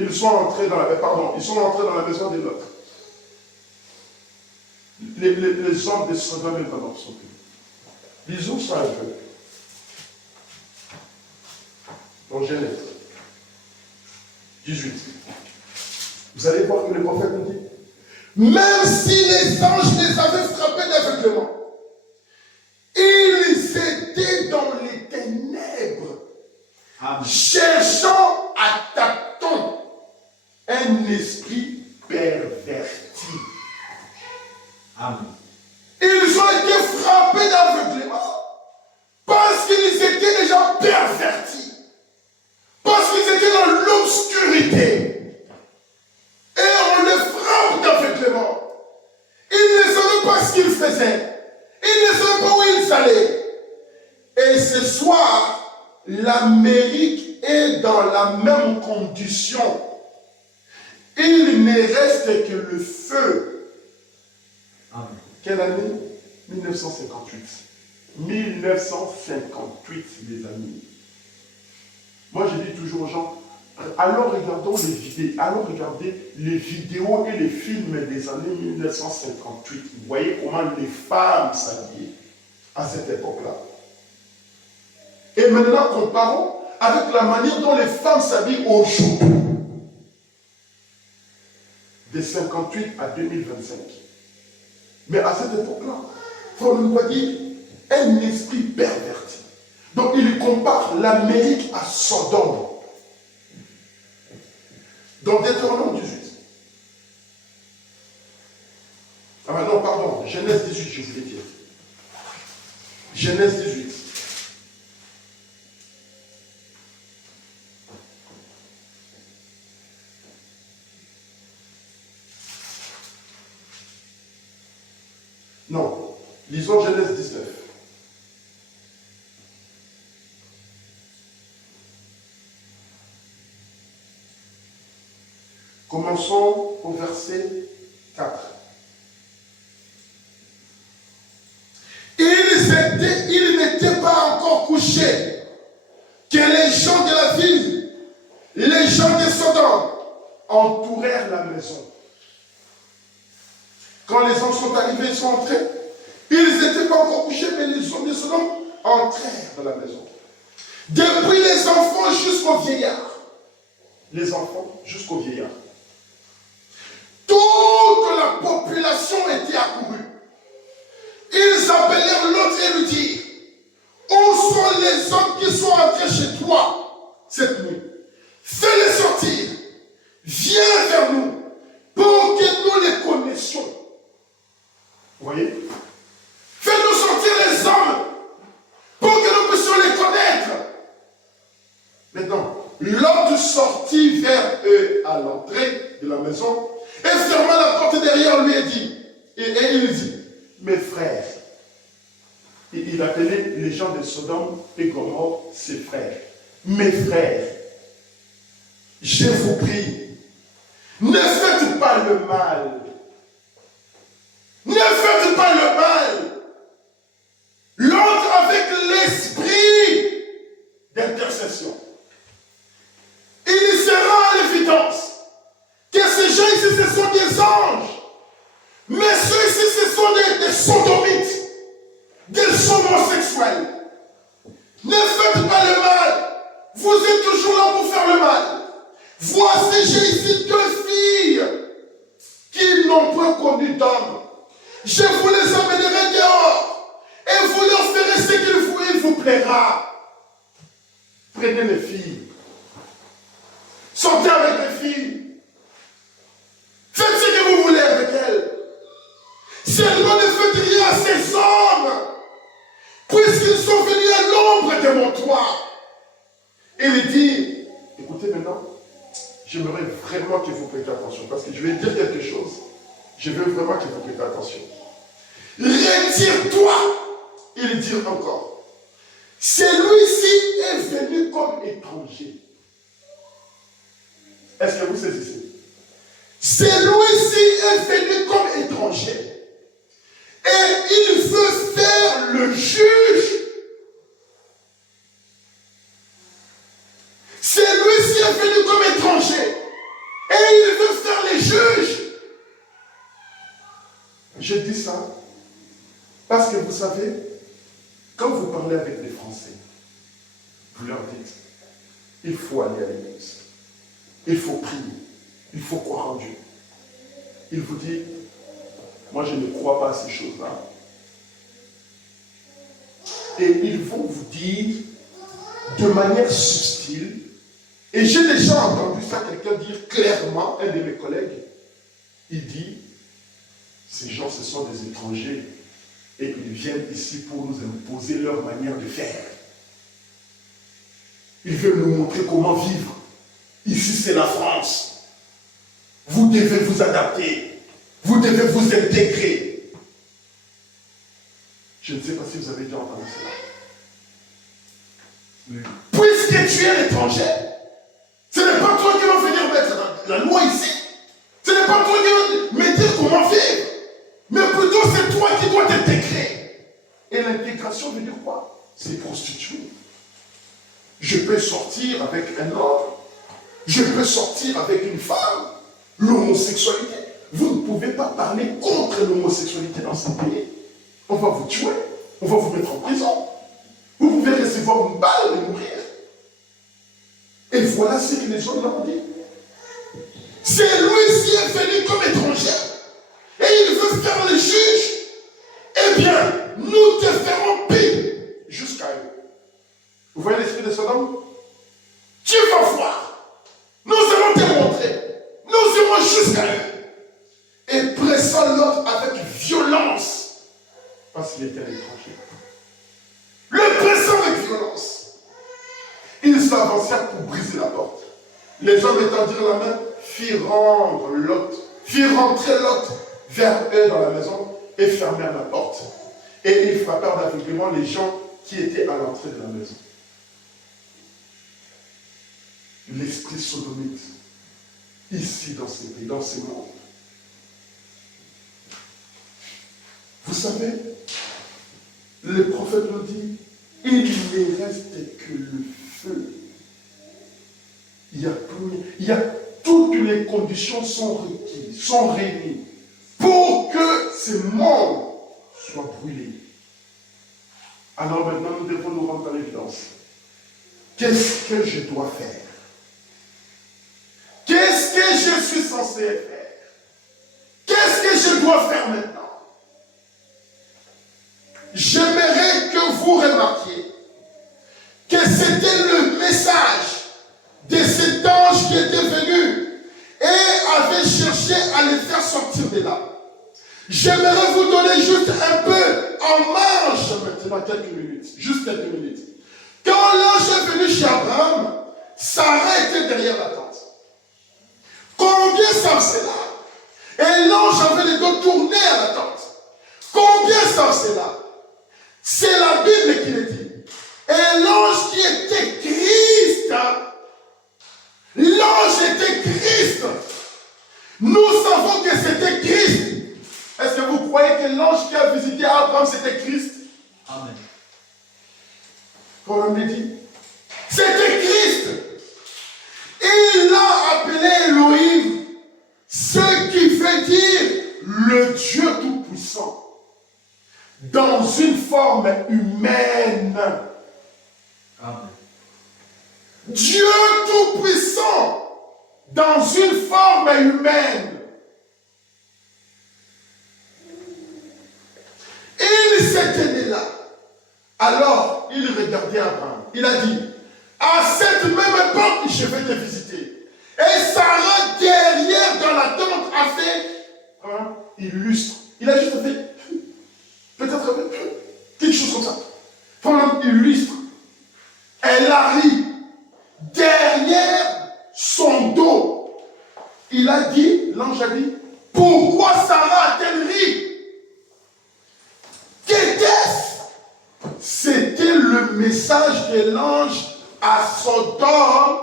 ils sont entrés dans la maison de Lot. Les hommes de Sodome et Gomorrhe sont venus. Les ours sont aveugles. Dans Genèse 18. Vous allez voir que le prophète nous dit, même si les anges les avaient frappés d'aveuglement, ils étaient dans les ténèbres, Amen, cherchant à tâtons un esprit perverti. Amen. Ils ont été frappés d'aveuglement parce qu'ils étaient déjà pervertis, parce qu'ils étaient dans l'obscurité. Et on les frappe d'aveuglement. Ils ne savaient pas ce qu'ils faisaient. Ils ne savaient pas où ils allaient. Et ce soir, l'Amérique est dans la même condition. Il ne reste que le feu. Amen. Quelle année? 1958. 1958, les amis. Moi, je dis toujours aux gens, alors regardez les vidéos et les films des années 1958. Vous voyez comment les femmes s'habillaient à cette époque-là. Et maintenant, comparons avec la manière dont les femmes s'habillent aujourd'hui. De 58 à 2025. Mais à cette époque-là, il faut nous dire un esprit perverti. Donc il compare l'Amérique à Sodome. Dans Deutéronome 18. Ah non, pardon, Genèse 18, je voulais dire. Genèse 18. Non, lisons Genèse 19. Commençons au verset 4. Il n'était pas encore couché que les gens de la ville, les gens de Sodome, Entourèrent la maison. Quand les hommes sont arrivés, ils sont entrés. Ils n'étaient pas encore couchés, mais les hommes de Sodome entrèrent dans la maison. depuis les enfants jusqu'aux vieillards. Les enfants jusqu'aux vieillards. Toute la population était accourue. Ils appelèrent l'autre et lui dirent, où sont les hommes qui sont entrés chez toi cette nuit? Fais-les sortir. Viens vers nous pour que nous les connaissions. Vous voyez? Fais-nous sortir les hommes pour que nous puissions les connaître. Maintenant, Lot sortit vers eux à l'entrée de la maison Et ferma la porte derrière lui et dit, et il dit, mes frères, et il appelait les gens de Sodome et Gomorrhe ses frères. Mes frères, je vous prie, ne faites pas le mal. ne faites pas le mal. L'autre avec l'esprit D'intercession. il sera à l'évidence que ces gens ici, ce sont des anges. Mais ceux-ci, ce sont des sodomites, des homosexuels. Ne faites pas le mal. Vous êtes toujours là pour faire le mal. Voici, j'ai ici deux filles qui n'ont point connu d'homme. Je vous les amènerai dehors et vous leur ferez ce qu'il vous plaira. Prenez les filles. Sortez avec les filles. Faites ce que vous voulez avec elles. Seulement ne faites rien à ces hommes, puisqu'ils sont venus à l'ombre de mon toit. Et il dit, écoutez maintenant, j'aimerais vraiment que vous prêtiez attention, parce que je vais dire quelque chose. Je veux vraiment que vous prêtiez attention. Retire-toi. Il dit encore, Celui-ci est venu comme étranger. est-ce que vous saisissez? Celui-ci est venu comme étranger. Et il veut faire le juge. Celui-ci est venu comme étranger. Et il veut faire les juges. Je dis ça parce que vous savez, quand vous parlez avec des Français, vous leur dites, il faut aller à l'église, il faut prier, il faut croire en Dieu. Il vous dit, moi je ne crois pas à ces choses-là. Et ils vont vous dire de manière subtile, et j'ai déjà entendu ça, quelqu'un dire clairement, un de mes collègues, il dit, ces gens ce sont des étrangers et ils viennent ici pour nous imposer leur manière de faire. Ils veulent nous montrer comment vivre. Ici c'est la France. Vous devez vous adapter. Vous devez vous intégrer. Je ne sais pas si vous avez déjà entendu cela. Oui. Puisque tu es l'étranger, ce n'est pas toi qui vas venir mettre la loi ici. Ce n'est pas toi qui vas me dire comment vivre. Mais plutôt c'est toi qui dois t'intégrer. Et l'intégration veut dire quoi? C'est prostituer. Je peux sortir avec un homme. Je peux sortir avec une femme. L'homosexualité. Vous ne pouvez pas parler contre l'homosexualité dans ce pays. On va vous tuer. On va vous mettre en prison. Vous pouvez recevoir une balle et mourir. Et voilà ce que les gens leur ont dit. Celui-ci est venu comme étranger. Et il veut faire le juge. Eh bien, nous te ferons pire Jusqu'à eux. Vous voyez l'esprit de Sodome? Tu vas voir. Nous allons te montrer. Nous irons jusqu'à eux. Et pressant l'autre avec violence. Parce qu'il était un étranger. Le pressant avec violence. Ils s'avancèrent pour briser la porte. Les hommes étendirent la main, firent rentrer Lot vers eux dans la maison, et fermèrent la porte. Et ils frappèrent d'aveuglement les gens qui étaient à l'entrée de la maison. L'esprit sodomite, ici dans ces pays, dans ces mondes. Vous savez, le prophète nous dit, il ne reste que le feu. Toutes les conditions sont requises, sont réunies pour que ce monde soit brûlé. Alors maintenant, nous devons nous rendre à l'évidence. Qu'est-ce que je dois faire? Qu'est-ce que je suis censé faire? Qu'est-ce que je dois faire maintenant? J'aimerais que vous remarquiez que c'était le message de cet ange qui était venu et avait cherché à les faire sortir de là. J'aimerais vous donner juste un peu en marge maintenant, quelques minutes, juste quelques minutes. Quand l'ange est venu chez Abraham, Sarah était derrière la tente. Combien savent cela? Et l'ange avait les dos tournés à la tente. Combien savent cela? C'est la Bible qui le dit. Et l'ange qui était Christ, l'ange était Christ. Nous savons que c'était Christ. Est-ce que vous croyez que l'ange qui a visité Abraham, c'était Christ? Amen. Comme on me dit, c'était Christ. Il l'a appelé Elohim, ce qui veut dire le Dieu Tout-Puissant, dans une forme humaine. Amen. Dieu Tout-Puissant, dans une forme humaine. Il s'était né là. Alors, il regardait Abraham. Il a dit, à cette même époque, je vais te visiter. Et Sarah, derrière, dans la tente, a fait un illustre. Il a juste fait, peut-être quelque chose comme ça. Pendant illustre. Elle a ri. Derrière son dos. Il a dit, l'ange a dit, pourquoi Sarah a-t-elle ri? Qu'était-ce? C'était le message de l'ange à Sodome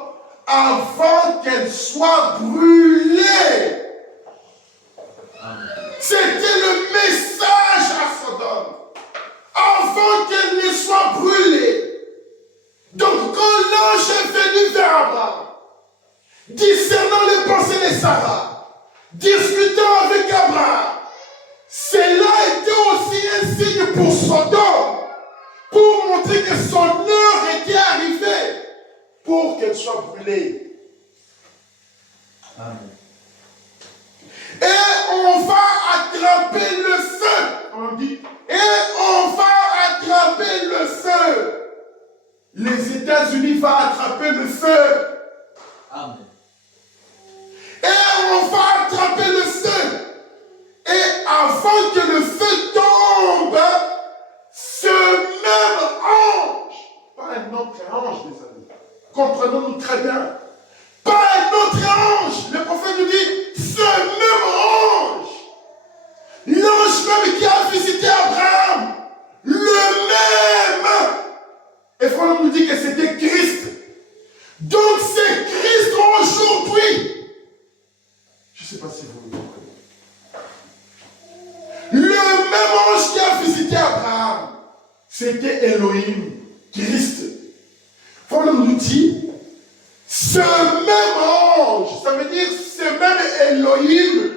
avant qu'elle soit brûlée. C'était le message à Sodome avant qu'elle ne soit brûlée. Donc quand l'ange est venu vers Abraham, discernant les pensées de Sarah, discutant avec Abraham, cela était aussi un signe pour Sodome, pour montrer que son heure était arrivée, pour qu'elle soit brûlée. Amen. Et on va attraper le feu. On dit, et on va attraper le feu. Les États-Unis vont attraper le feu. Amen. Et on va attraper le feu. Et avant que le feu tombe, ce même ange, pas un autre ange, mes amis, comprenons-nous très bien, pas un autre ange, le prophète nous dit, ce même ange, l'ange même qui a visité Abraham, le même, et Frère nous dit que c'était Christ. Donc c'est Christ aujourd'hui. Je ne sais pas si vous le comprenez. Le même ange qui a visité Abraham, c'était Elohim, Christ. Frère nous dit, ce même ange, ça veut dire ce même Elohim,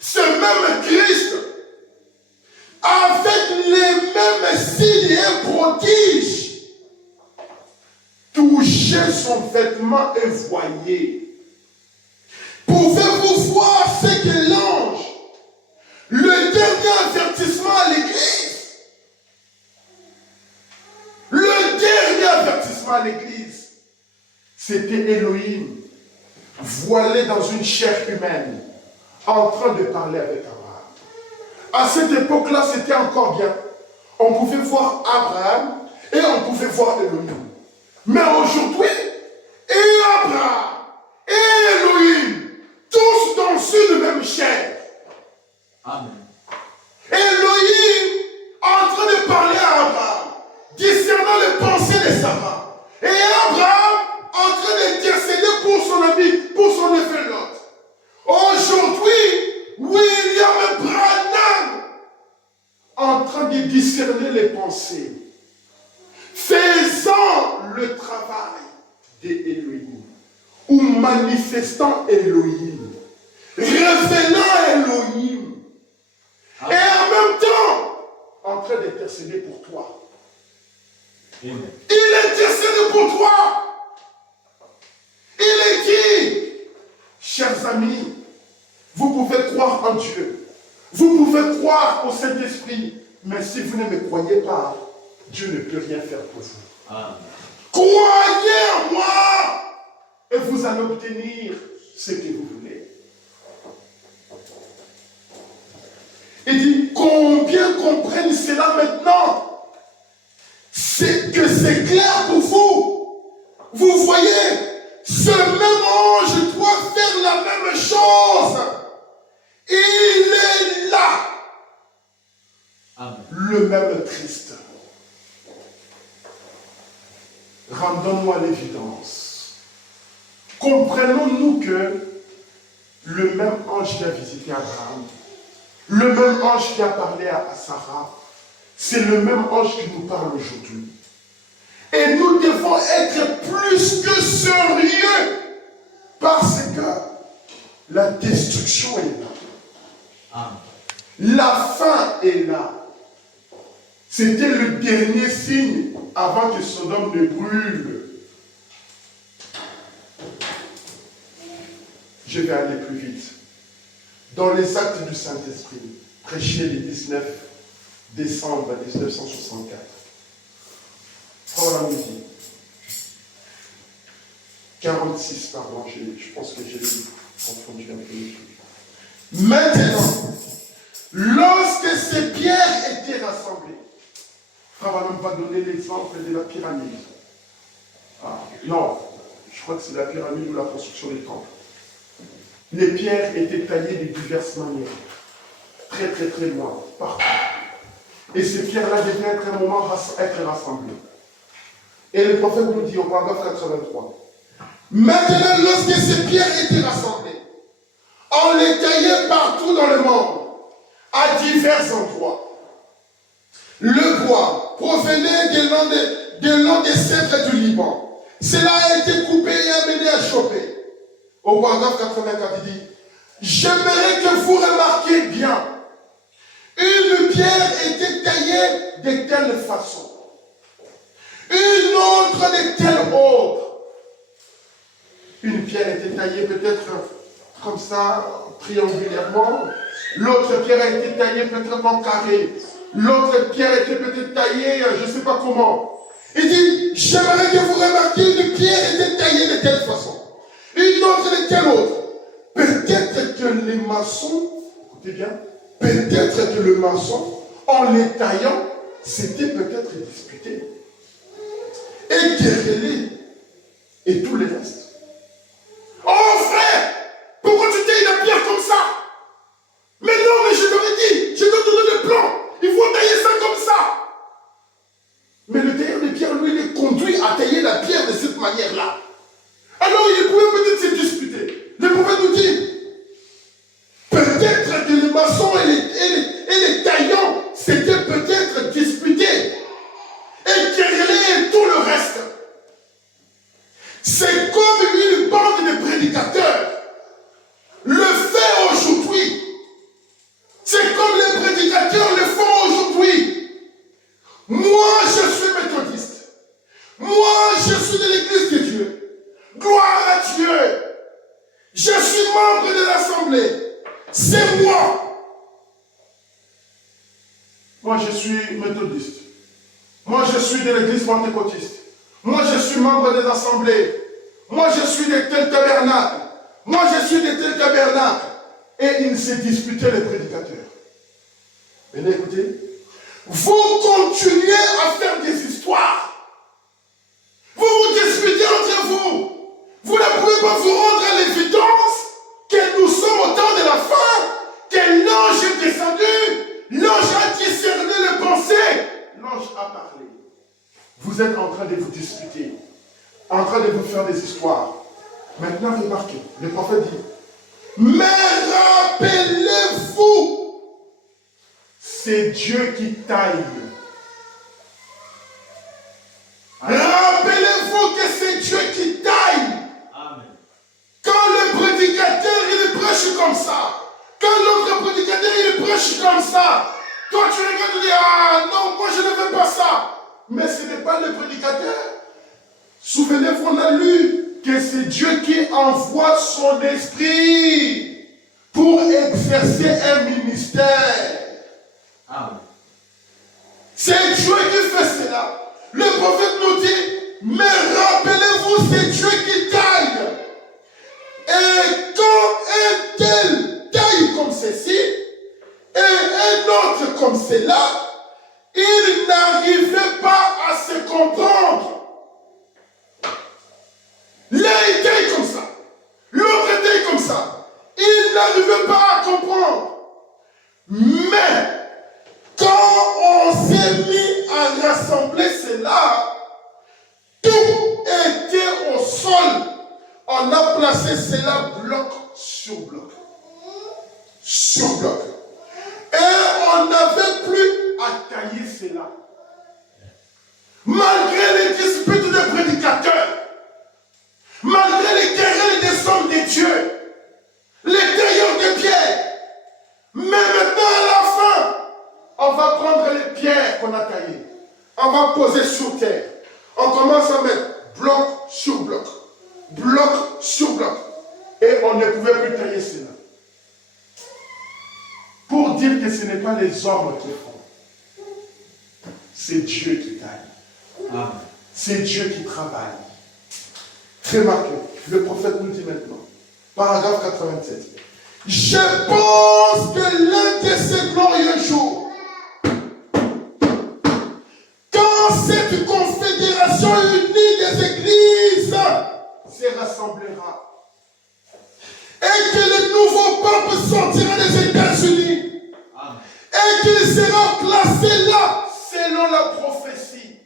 ce même Christ, avec les mêmes signes et prodiges, touchait son vêtement et voyait. Pouvez-vous voir ce que l'ange, le dernier avertissement à l'église, le dernier avertissement à l'église, c'était Elohim, voilé dans une chair humaine, en train de parler avec Abraham. À cette époque-là, c'était encore bien. On pouvait voir Abraham et on pouvait voir Elohim. Mais aujourd'hui, et Abraham et Elohim, tous dans une même chair. Amen. Elohim et Sarah. Et Abraham en train d'intercéder pour son ami, pour son neveu Lot. Aujourd'hui, William Branham en train de discerner les pensées, faisant le travail d'Élohim, ou manifestant Elohim, révélant Elohim, et en même temps, en train d'intercéder pour toi. Amen. Il intercède pour toi. Il est dit, chers amis, vous pouvez croire en Dieu. Vous pouvez croire au Saint-Esprit. Mais si vous ne me croyez pas, Dieu ne peut rien faire pour vous. Amen. Croyez en moi et vous allez obtenir ce que vous voulez. Il dit, combien comprennent cela maintenant? C'est que c'est clair pour vous. Vous voyez, ce même ange doit faire la même chose. Il est là. Amen. Le même Christ. Rendons-nous à l'évidence. Comprenons-nous que le même ange qui a visité Abraham, le même ange qui a parlé à Sarah, c'est le même ange qui nous parle aujourd'hui. Et nous devons être plus que sérieux parce que la destruction est là. Amen. La fin est là. C'était le dernier signe avant que Sodome ne brûle. Je vais aller plus vite. Dans les actes du Saint-Esprit, prêchés le 19 décembre 1964. Prends la musique. 46, pardon, je pense que j'ai confondu un peu. Maintenant, lorsque ces pierres étaient rassemblées, Frère Branham va donner l'exemple de la pyramide. Ah, non, je crois que c'est la pyramide ou la construction des temples. Les pierres étaient taillées de diverses manières, très très très loin, partout. Et ces pierres-là devaient être un moment être rassemblées. Et le prophète nous dit au paragraphe 83, maintenant, lorsque ces pierres étaient rassemblées, on les taillait partout dans le monde, à divers endroits. Le bois provenait de l'un des cèdres du Liban. Cela a été coupé et amené à choper. Au paragraphe 84, il dit, j'aimerais que vous remarquiez bien, une pierre était taillée de telle façon, une autre de telle autre. Une pierre était taillée peut-être comme ça, triangulairement. L'autre pierre a été taillée peut-être en carré. L'autre pierre était peut-être taillée, je ne sais pas comment. Il dit, j'aimerais que vous remarquiez, une pierre était taillée de telle façon, une autre de telle autre. Peut-être que les maçons, écoutez bien, peut-être que le maçon, en les taillant, s'était peut-être disputé, et querellé, et tout le reste. Oh frère, pourquoi tu tailles la pierre comme ça? Mais non, mais je t'avais dit, je t'ai donné le plan. Il faut tailler ça comme ça. Mais le tailleur de pierre, lui, il est conduit à tailler la pierre de cette manière-là. Alors, il pouvait peut-être se disputer. Le prophète nous dit, peut-être que les maçons et les taillants s'étaient peut-être disputés. Et querellés et tout le reste. C'est comme une bande de prédicateurs le fait aujourd'hui. C'est comme les prédicateurs le font aujourd'hui. Moi, je suis méthodiste. Moi, je suis de l'église de Dieu. Gloire à Dieu. Je suis membre de l'assemblée. C'est moi. Moi, je suis méthodiste. Moi, je suis de l'église pentecôtiste. Moi, je suis membre des assemblées. Moi, je suis de tel tabernacle. Moi, je suis de tel tabernacle. Et ils se disputaient, les prédicateurs. Venez écouter. Vous continuez à faire des histoires. Vous vous disputez entre vous. Vous ne pouvez pas vous rendre à l'évidence que nous sommes au temps de la fin, que l'ange est descendu, l'ange a discerné les pensées, l'ange a parlé. Vous êtes en train de vous disputer, en train de vous faire des histoires. Maintenant, remarquez, le prophète dit, mais rappelez-vous, c'est Dieu qui taille. Rappelez-vous que c'est Dieu qui taille. Amen. Quand le prédicateur, il prêche comme ça, quand l'autre prédicateur, il prêche comme ça, toi tu regardes et tu dis, ah non, moi je ne veux pas ça. Mais ce n'est pas le prédicateur. Souvenez-vous, on a lu que c'est Dieu qui envoie son esprit pour exercer un ministère. Amen. C'est Dieu qui fait cela. Le prophète nous dit, mais rappelez-vous, c'est Dieu qui taille. Et quand un tel taille comme ceci, et un autre comme cela, ils n'arrivaient pas à se comprendre. L'un était comme ça, l'autre était comme ça. Ils n'arrivaient pas à comprendre. Mais quand on s'est mis à rassembler cela, tout était au sol. On a placé cela bloc sur bloc. Sur bloc. Et on n'avait plus à tailler cela. Malgré les disputes des prédicateurs, malgré les querelles des hommes de Dieu, les tailleurs de pierres, mais maintenant à la fin, on va prendre les pierres qu'on a taillées, on va poser sur terre, on commence à mettre bloc sur bloc, bloc sur bloc, et on ne pouvait plus tailler cela. Pour dire que ce n'est pas les hommes qui font, c'est Dieu qui taille. Amen. C'est Dieu qui travaille. Remarquez, le prophète nous dit maintenant, paragraphe 87. Je pense que l'un de ces glorieux jours, quand cette confédération unie des églises se rassemblera, et que le nouveau pape sortira des États-Unis, Amen. et qu'il sera placé là, selon la prophétie.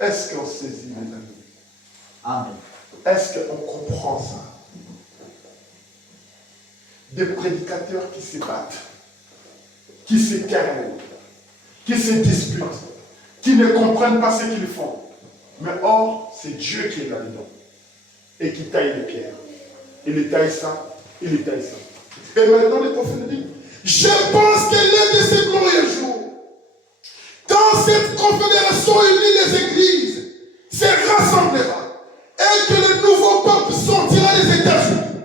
Est-ce qu'on saisit, mes amis? Amen. Est-ce qu'on comprend ça? Des prédicateurs qui se battent, qui se querellent, qui se disputent, qui ne comprennent pas ce qu'ils font. Mais or, c'est Dieu qui est là-dedans et qui taille les pierres. Il taille ça, il taille ça. Et maintenant, le prophète dit, je pense que l'un de ces glorieux jours, quand cette confédération unie des églises se rassemblera et que le nouveau pape sortira des États-Unis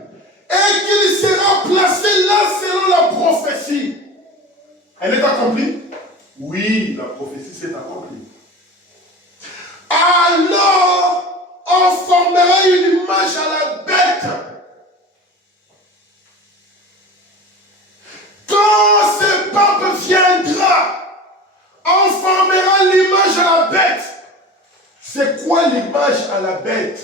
et qu'il sera placé là selon la prophétie. Elle est accomplie? Oui, la prophétie s'est accomplie. Alors, on formera une image à la bête. Quand ce pape viendra, on formera l'image à la bête. C'est quoi l'image à la bête?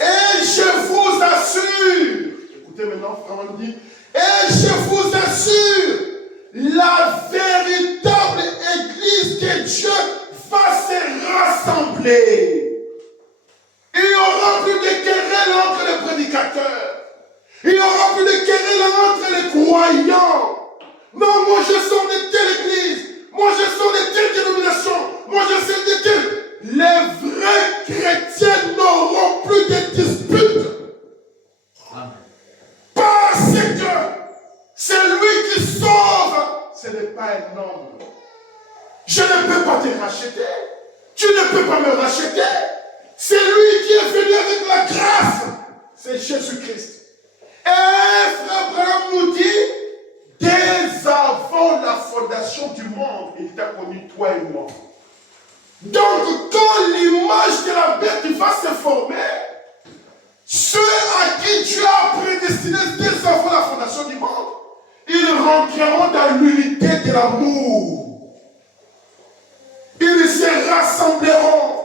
Et je vous assure, écoutez maintenant, frère, on dit, et je vous assure, la véritable église que Dieu va se rassembler. Il n'y aura plus de querelles entre les prédicateurs. Il n'y aura plus de querelles entre les croyants. Non, moi je sors de telle église. Moi je sors de telle dénomination. Moi je sors de telle. Les vrais chrétiens n'auront plus de disputes. Amen. Parce que c'est lui qui sauve. Ce n'est pas un homme. Je ne peux pas te racheter. Tu ne peux pas me racheter. C'est lui qui est venu avec la grâce. C'est Jésus-Christ. Et frère Branham nous dit, dès avant la fondation du monde, il t'a connu toi et moi. Donc quand l'image de la bête va se former, ceux à qui Dieu a prédestiné dès avant la fondation du monde, ils rentreront dans l'unité de l'amour. Ils se rassembleront.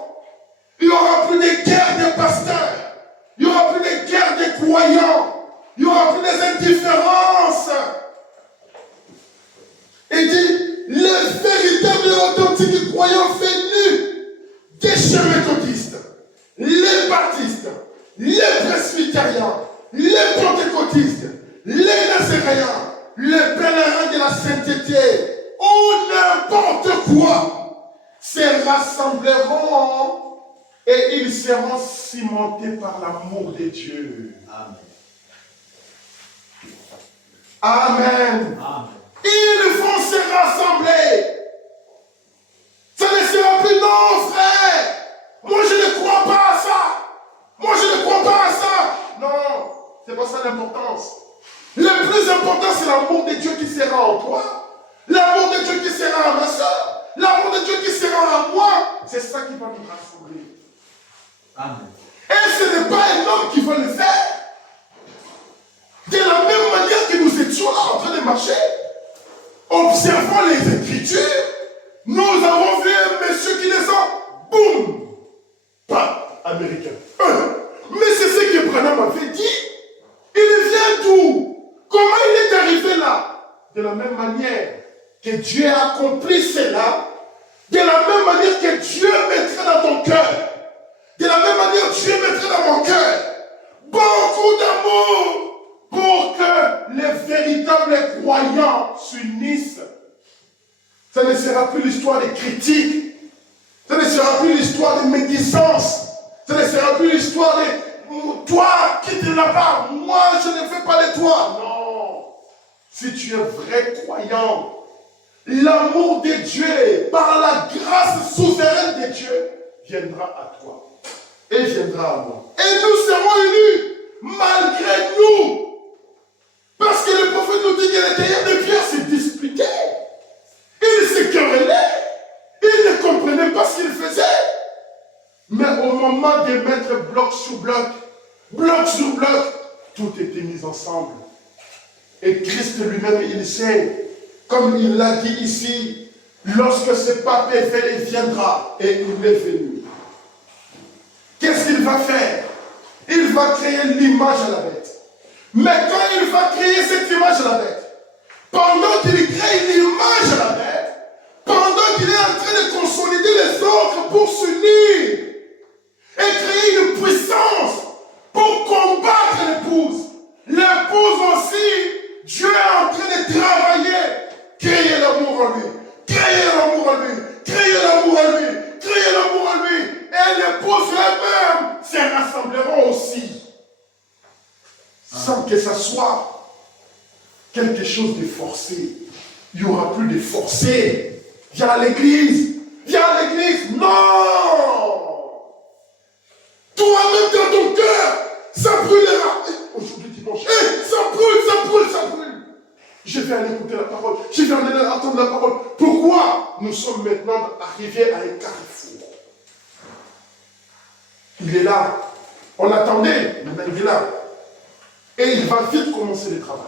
Il n'y aura plus de guerre des pasteurs. Il n'y aura plus de guerre des croyants. Il n'y aura plus des indifférences. chefs méthodistes, les baptistes, les presbytériens, les pentecôtistes, les nazaréens, les pèlerins de la sainteté, ou n'importe quoi, se rassembleront et ils seront cimentés par l'amour de Dieu. Amen. Amen. Amen. Ils vont se rassembler. Ça ne sera plus non, frère. Moi, je ne crois pas à ça. Moi, je ne crois pas à ça. Non, c'est pas ça l'importance. Le plus important, c'est l'amour de Dieu qui sera en toi. L'amour de Dieu qui sera à ma soeur. L'amour de Dieu qui sera à moi. C'est ça qui va nous rassembler. Amen. Et ce n'est pas un homme qui va le faire. De la même manière que nous étions là en train de marcher, observant les Écritures, nous avons vu un monsieur qui descend, boum, pas américain. Mais c'est ce que Branham avait dit. Il vient d'où? Comment il est arrivé là? De la même manière que Dieu a accompli cela, de la même manière que Dieu mettrait dans ton cœur, de la même manière Dieu mettrait dans mon cœur beaucoup d'amour pour que les véritables croyants s'unissent. Ça ne sera plus l'histoire des critiques, ça ne sera plus l'histoire des médisances, ça ne sera plus l'histoire de toi quitte là-bas, moi je ne fais pas de toi. Non, si tu es vrai croyant, l'amour de Dieu, par la grâce souveraine de Dieu, viendra à toi et viendra à moi. Et nous serons élus malgré nous. Parce que le prophète nous dit que les tailleurs de pierre se disputaient. Ils se querellaient. Ils ne comprenaient pas ce qu'ils faisaient. Mais au moment de mettre bloc sur bloc tout était mis ensemble. Et Christ lui-même, il sait, comme il l'a dit ici, lorsque ce pape viendra, et il est venu, qu'est-ce qu'il va faire? Il va créer l'image à la bête. Mais quand il va créer cette image à la bête, pendant qu'il crée l'image à la bête, pendant qu'il est en train de consolider les autres pour s'unir et créer une puissance pour combattre l'épouse, l'épouse aussi, Dieu est en train de travailler, créer l'amour en lui, créer l'amour en lui, créer l'amour en lui, créer l'amour en lui, et l'épouse elle-même se rassembleront aussi. Sans que ça soit quelque chose de forcé. Il n'y aura plus de forcé. Viens à l'église. Viens à l'église. Non. Toi-même dans ton cœur, ça brûlera. Aujourd'hui dimanche, ça brûle, ça brûle, ça brûle. Je vais aller écouter la parole. Je vais aller entendre la parole. Pourquoi? Nous sommes maintenant arrivés à un carrefour. Il est là. On l'attendait. Maintenant il est là. Et il va vite commencer le travail.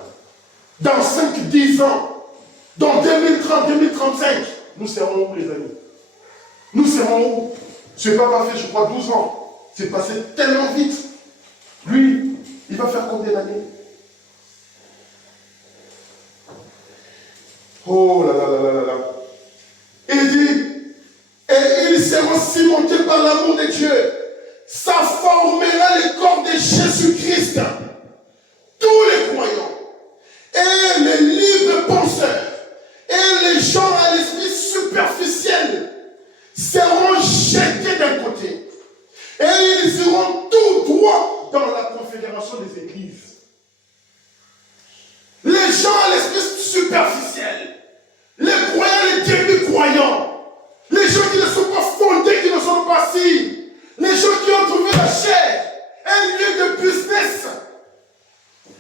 Dans 5-10 ans, dans 2030, 2035, nous serons où les amis? Nous serons où? Ce n'est pas fait, je crois, 12 ans. C'est passé tellement vite. Lui, il va faire combien d'années? Oh là là là là là là. Il dit, et ils seront cimentés par l'amour de Dieu. Ça formera le corps de Jésus-Christ. Tous les croyants et les libres penseurs et les gens à l'esprit superficiel seront jetés d'un côté et ils iront tout droit dans la confédération des églises. Les gens à l'esprit superficiel, les croyants, les demi-croyants, les gens qui ne sont pas fondés, qui ne sont pas si, les gens qui ont trouvé la chair, un lieu de business,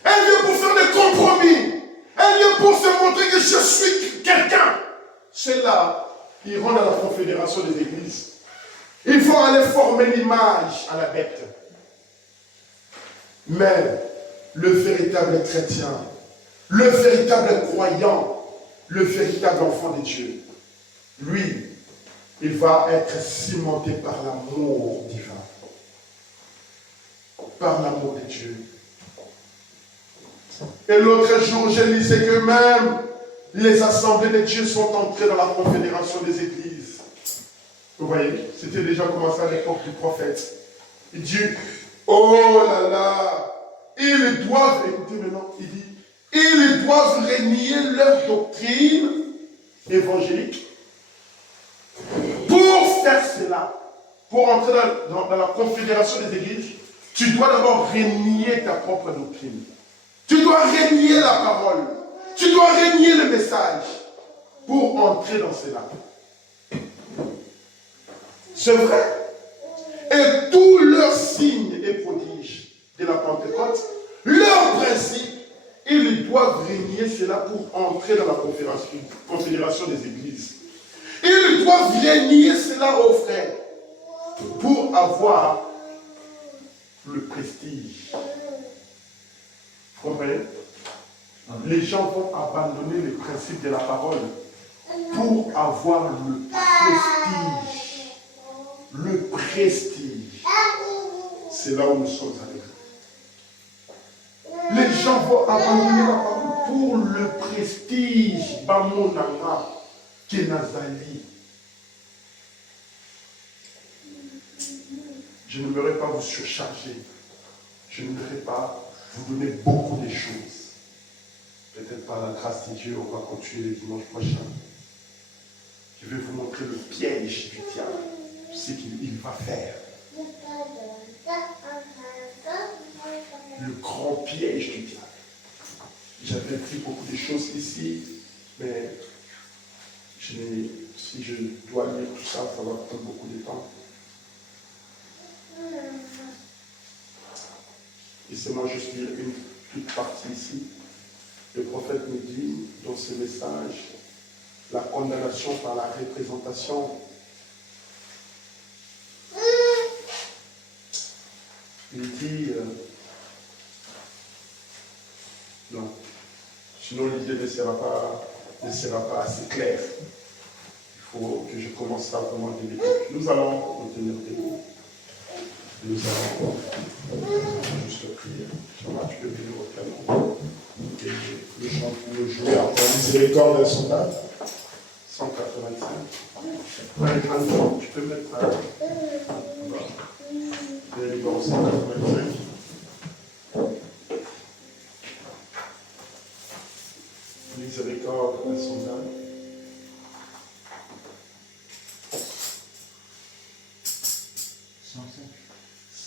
un lieu pour faire des compromis, un lieu pour se montrer que je suis quelqu'un. Ceux-là iront dans la confédération des églises. Il faut aller former l'image à la bête. Mais le véritable chrétien, le véritable croyant, le véritable enfant de Dieu, lui, il va être cimenté par l'amour divin. Par l'amour de Dieu. Et l'autre jour, je lisais que même les assemblées de Dieu sont entrées dans la confédération des églises. Vous voyez, c'était déjà commencé à l'époque du prophète. Il dit, oh là là, ils doivent, écoutez maintenant, il dit, ils doivent renier leur doctrine évangélique. Pour faire cela, pour entrer dans la confédération des églises, tu dois d'abord renier ta propre doctrine. Tu dois renier la parole. Tu dois renier le message pour entrer dans cela. C'est vrai. Et tous leurs signes et prodiges de la Pentecôte, leur principe, ils doivent régner cela pour entrer dans la confédération des églises. Ils doivent régner cela aux frères pour avoir le prestige. Vous comprenez? Les gens vont abandonner les principes de la parole pour avoir le prestige. Le prestige. C'est là où nous sommes arrivés. Les gens vont abandonner la parole pour le prestige. Bamonanga, Kenazali. Je n'aimerais pas vous surcharger. Je n'aimerais pas vous donner beaucoup de choses. Peut-être par la grâce de Dieu, on va continuer le dimanche prochain. Je vais vous montrer le piège du diable. Ce qu'il va faire. Le grand piège du diable. J'avais pris beaucoup de choses ici, mais si je dois lire tout ça, ça va prendre beaucoup de temps. Laissez-moi juste lire une toute partie ici. Le prophète nous dit dans ce message la condamnation par la représentation. Il dit non, sinon l'idée ne sera pas assez claire. Il faut que je commence ça vraiment dès le début. Nous allons nous tenir debout. Nous allons juste prier. Jean-Marc, tu peux venir au piano. Et le jouer en miséricorde insondable. 185. Alejandro, tu peux mettre le numéro 185. Miséricorde insondable.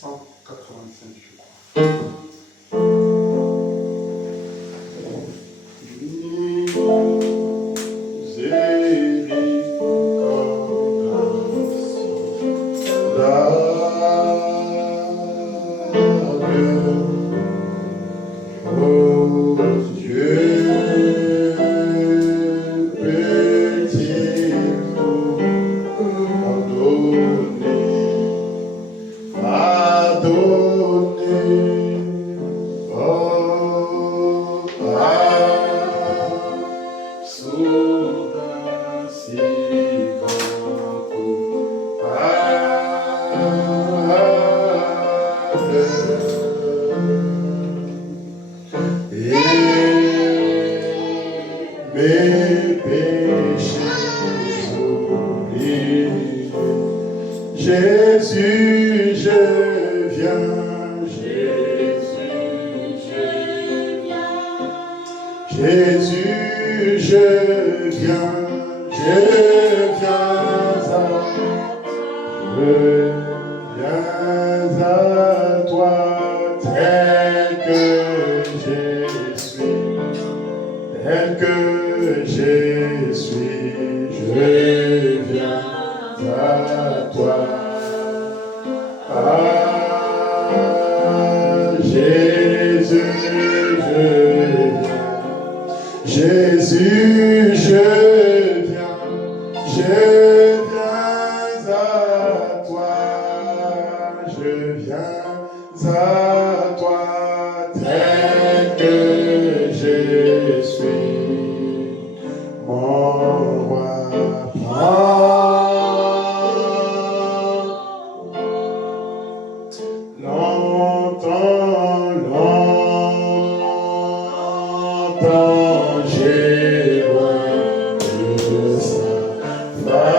185 jours. J'ai loin de sa face.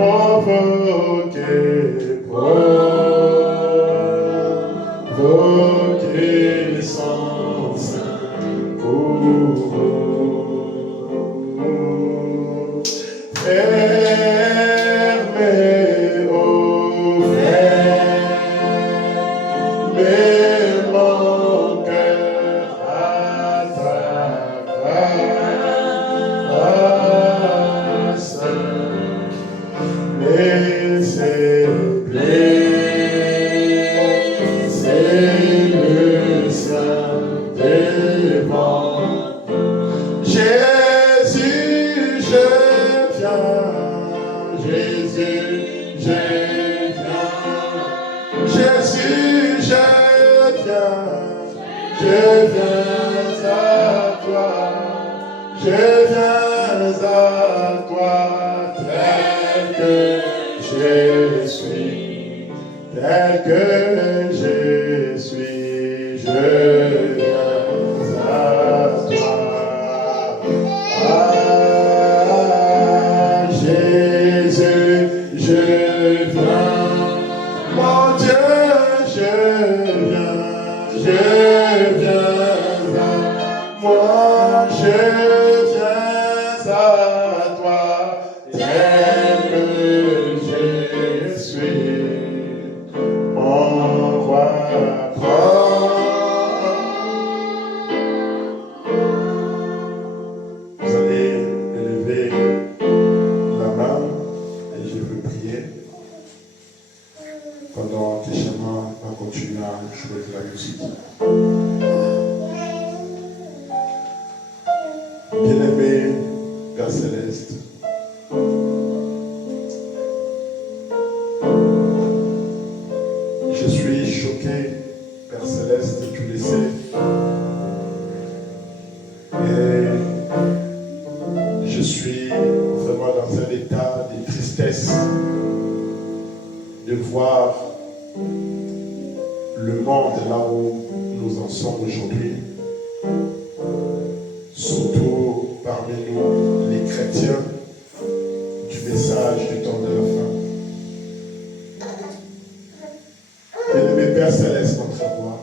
provoquer son secours. Fermez, oh, fermez mon cœur à ta grâce. Laissez le Saint-Devant. Jésus, je viens. Jésus, je viens. Jésus, je viens. Je viens à toi. Je viens à toi. Tel que je suis, tel que je suis, je viens à toi. Ah, Jésus, je viens. Mon Dieu, je viens à moi, je viens à toi, tel que je suis, mon roi prend. Vous allez élever la main et je veux prier pendant que Chama va continuer à jouer de la musique. Bien-aimé Père Céleste, je suis choqué, Père Céleste, tu le sais. Et je suis vraiment dans un état de tristesse de voir le monde là où nous en sommes aujourd'hui. Surtout parmi nous, les chrétiens, du message du temps de la fin. Bien-aimé Père Céleste, notre roi,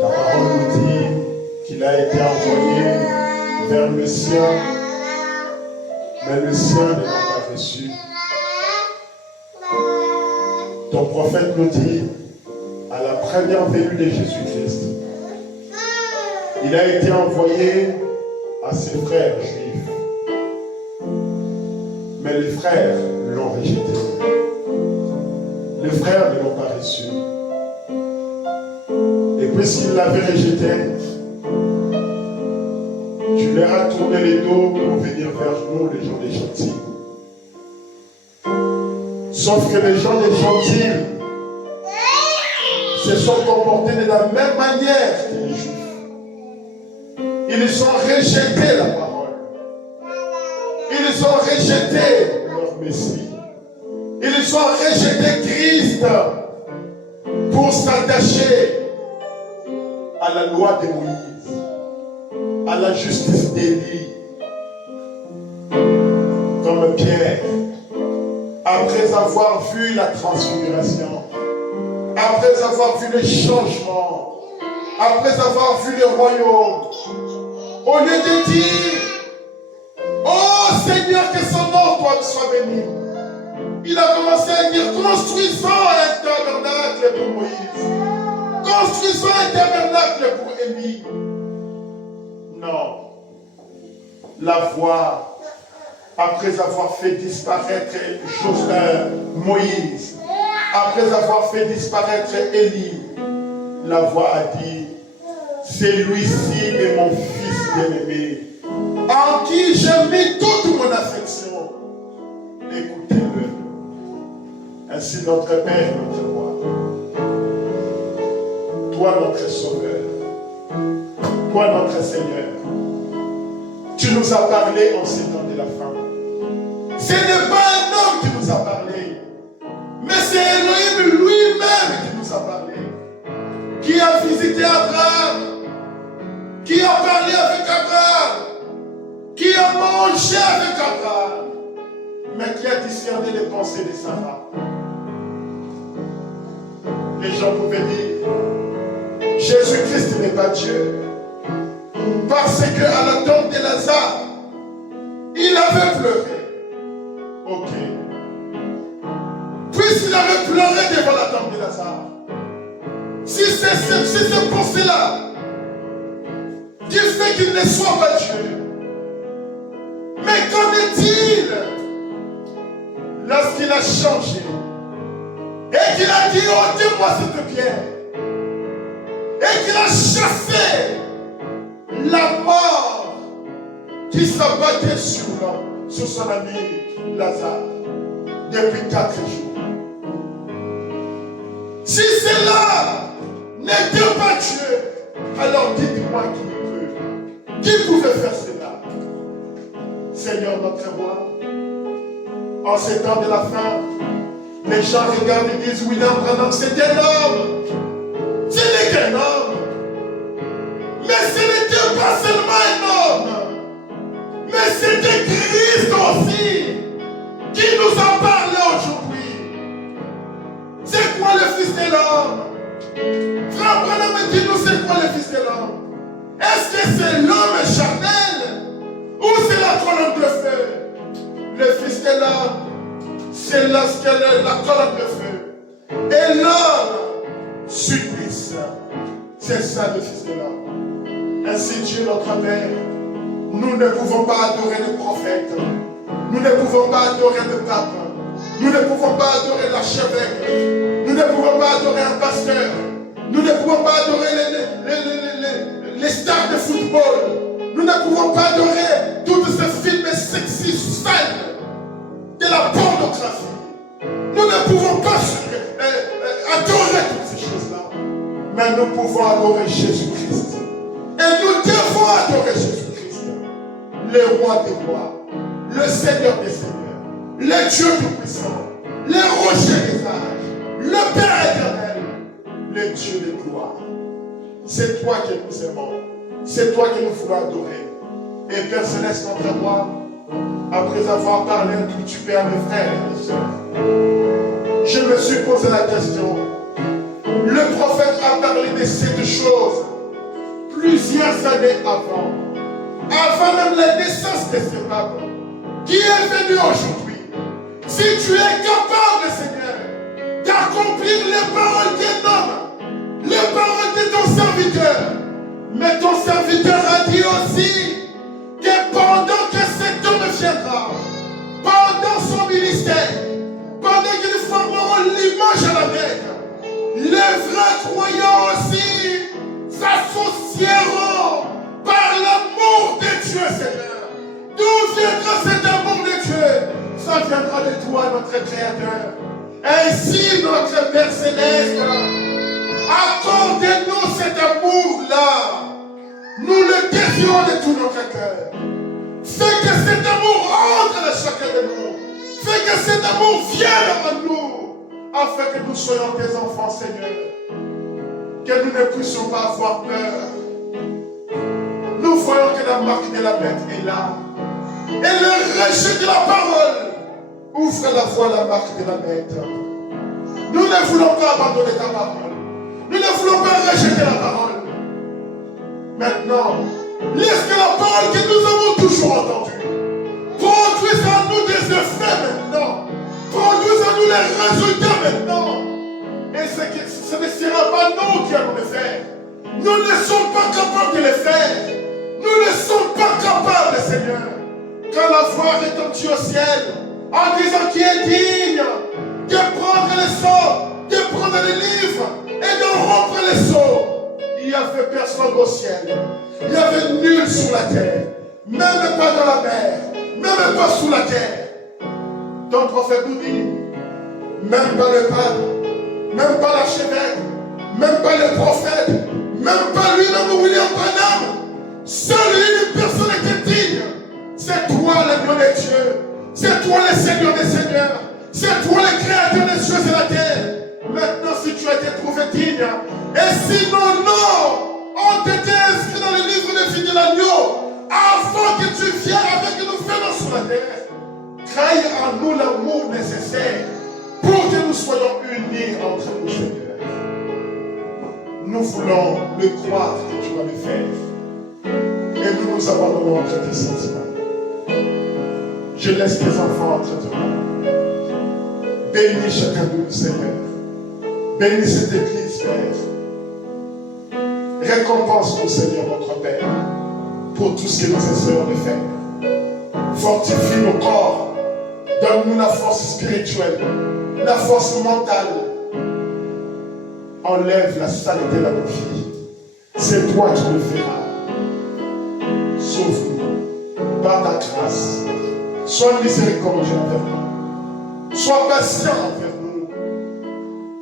ta parole nous dit qu'il a été envoyé vers le sien, mais le sien ne l'a pas reçu. Ton prophète nous dit, à la première venue de Jésus-Christ, il a été envoyé à ses frères juifs. Mais les frères l'ont rejeté. Les frères ne l'ont pas reçu. Et puisqu'ils l'avaient rejeté, tu leur as tourné les dos pour venir vers nous, les gens des gentils. Sauf que les gens des gentils se sont comportés de la même manière que les juifs. Ils ont rejeté la parole. Ils ont rejeté leur Messie. Ils ont rejeté Christ pour s'attacher à la loi de Moïse, à la justice d'Élie. Comme Pierre, après avoir vu la transfiguration, après avoir vu le changement, après avoir vu le royaume, au lieu de dire, oh Seigneur, que son nom soit béni, il a commencé à dire, construisons un tabernacle pour Moïse, construisons un tabernacle pour Élie. Non, la voix, après avoir fait disparaître Moïse, après avoir fait disparaître Élie, la voix a dit, celui-ci est mon fils bien-aimé, en qui j'ai mis toute mon affection. Écoutez-le. Ainsi notre Père, notre Roi, toi notre Sauveur, toi notre Seigneur, tu nous as parlé en ces temps de la fin. Ce n'est pas un homme qui nous a parlé, mais c'est Elohim lui-même qui nous a parlé, qui a visité Abraham, qui a parlé avec Abraham, qui a mangé mangé avec Abraham, mais qui a discerné les pensées de Sarah. Les gens pouvaient dire, Jésus-Christ n'est pas Dieu, parce qu'à la tombe de Lazare, il avait pleuré. Ok. Puisqu'il avait pleuré devant la tombe de Lazare, si c'est cette pensée-là qui fait qu'il ne soit pas Dieu, mais qu'en est-il lorsqu'il a changé et qu'il a dit, ôtez-moi cette pierre, et qu'il a chassé la mort qui s'abattait sur son ami Lazare depuis 4 jours. Si cela n'était pas Dieu, alors dites-moi qui pouvait faire cela? Seigneur notre roi, en ces temps de la fin, les gens regardent et disent, William Branham, c'est un homme. Ce n'est qu'un homme. Mais ce n'était pas seulement un homme, mais c'était Christ aussi qui nous a parlé aujourd'hui. C'est quoi le Fils de l'homme? Frère Branham, dis-nous, c'est quoi le Fils de l'homme? Est-ce que c'est l'homme charnel ou c'est la colonne de feu? Le Fils de l'homme, c'est lorsque la colonne de feu et l'homme subissent. C'est ça le Fils de l'homme. Ainsi Dieu notre Père, nous ne pouvons pas adorer le prophète, nous ne pouvons pas adorer le pape, nous ne pouvons pas adorer l'archevêque, nous ne pouvons pas adorer un pasteur, nous ne pouvons pas adorer les stars de football, nous ne pouvons pas adorer tous ces films sexistes de la pornographie. Nous ne pouvons pas adorer toutes ces choses-là, mais nous pouvons adorer Jésus-Christ. Et nous devons adorer Jésus-Christ, le roi des rois, le Seigneur des seigneurs, le Dieu tout-puissant, le rocher des âges, le Père éternel, le Dieu de gloire. C'est toi que nous aimons, c'est toi que nous voulons adorer. Et Père Céleste, notre roi, après avoir parlé un tout petit peu à mes frères et mes sœurs, je me suis posé la question. Le prophète a parlé de cette chose plusieurs années avant même la naissance de ce pape, qui est venu aujourd'hui. Si tu es capable, Seigneur, d'accomplir les paroles d'un homme, les paroles de ton serviteur, mais ton serviteur a dit aussi que pendant que cet homme viendra, pendant son ministère, pendant qu'ils formeront l'image à la Mecque, les vrais croyants aussi s'associeront par l'amour de Dieu, Seigneur. D'où viendra cet amour de Dieu? Ça viendra de toi, notre Créateur. Ainsi, notre Père Céleste, accorde-nous cet amour-là. Nous le désirons de tout notre cœur. Fais que cet amour entre dans chacun de nous. Fais que cet amour vienne à nous, afin que nous soyons tes enfants, Seigneur. Que nous ne puissions pas avoir peur. Nous voyons que la marque de la bête est là. Et le rejet de la parole ouvre la voie à la marque de la bête. Nous ne voulons pas abandonner ta parole. Nous ne voulons pas rejeter la parole. Maintenant, laisse que la parole que nous avons toujours entendue produise en nous des effets maintenant. Produise en nous les résultats maintenant. Et ce ne sera pas nous qui allons le faire. Nous ne sommes pas capables de le faire. Nous ne sommes pas capables, Seigneur. Quand la voix retentit au ciel, en disant qui est digne de prendre les sceaux, de prendre les livres et de rompre les sceaux, il n'y avait personne au ciel. Il n'y avait nul sur la terre. Même pas dans la mer. Même pas sous la terre. Ton prophète nous dit, même pas le pape, même pas l'archevêque, même pas le prophète, même pas lui-même William Branham, seule une personne était digne. C'est toi l'agneau de Dieu. C'est toi le Seigneur des Seigneurs. C'est toi le Créateur des cieux et de la terre. Maintenant, si tu as été trouvé digne, et si nos noms ont été inscrits dans le livre de vie de l'agneau, avant que tu viennes avec nous faire frères, crée en nous l'amour nécessaire pour que nous soyons unis entre nous, Seigneur. Nous voulons le croire que tu vas le faire. Et nous nous abandonnons entre tes sentiments. Je laisse tes enfants entre tes mains. Bénis chacun de nous, Seigneur. Bénis cette église, Père. Récompense-nous, Seigneur, notre Père, pour tout ce que nous essayons de faire. Fortifie nos corps. Donne-nous la force spirituelle, la force mentale. Enlève la saleté de la vie. C'est toi qui le feras. Sauve-nous par ta grâce. Sois miséricordieux envers nous. Sois patient envers nous.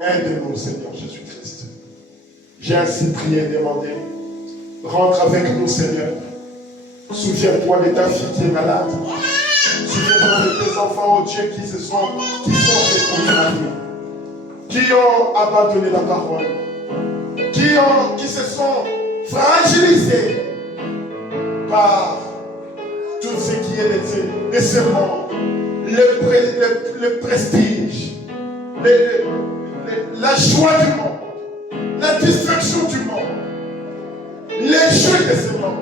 Aide-nous, Seigneur Jésus-Christ. J'ai ainsi prié et demandé. Rentre avec nous, Seigneur. Souviens-toi de ta fille qui est malade. Souviens-toi de tes enfants, oh Dieu, qui sont fait condamner, qui ont abandonné la parole, qui se sont fragilisés par tout ce qui est de ce monde, le prestige, la joie du monde, la distraction du monde, les jeux de ce monde,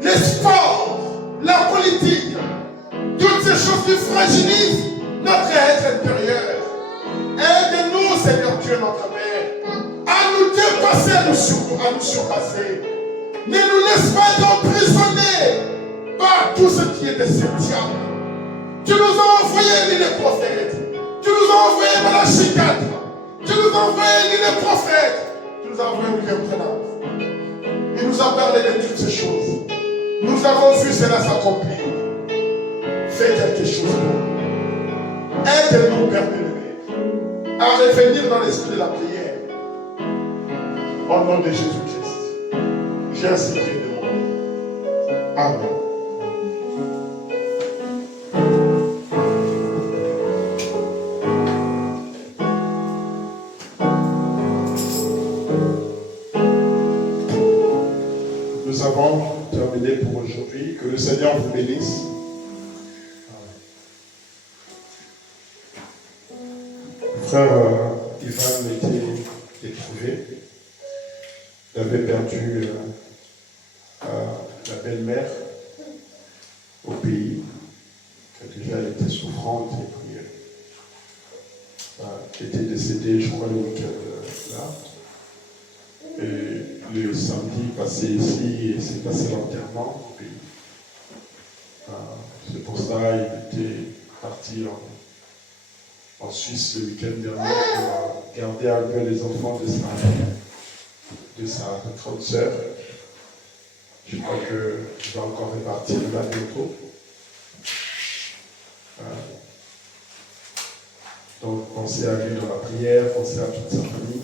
les sports, la politique, toutes ces choses qui fragilisent notre être intérieur. Aide-nous, Seigneur Dieu, notre Père, à nous dépasser, à nous surpasser. Ne nous laisse pas être emprisonnés par tout ce qui est de ce diable. Tu nous as envoyé les prophètes. Tu nous as envoyé Malachie 4. Tu nous as envoyé les prophètes. Tu nous as envoyé William Branham. Il nous a parlé de toutes ces choses. Nous avons vu cela s'accomplir. Fais quelque chose pour nous. Aide-nous, Père bien-aimé, à revenir dans l'esprit de la prière. Au nom de Jésus-Christ, j'ai ainsi prié de mon. Amen. Nous avons terminé pour aujourd'hui. Que le Seigneur vous bénisse. Frère Ivan était éprouvé. Il avait perdu la belle-mère au pays, qui déjà était souffrante et puis était décédée, je crois, le week-end là. Et le samedi passé ici, et s'est passé l'enterrement. C'est pour ça qu'il était parti en Suisse le week-end dernier pour garder un peu les enfants de sa grande sœur. Je crois qu'il va encore repartir là bientôt. Donc pensez à lui dans la prière, pensez à toute sa famille.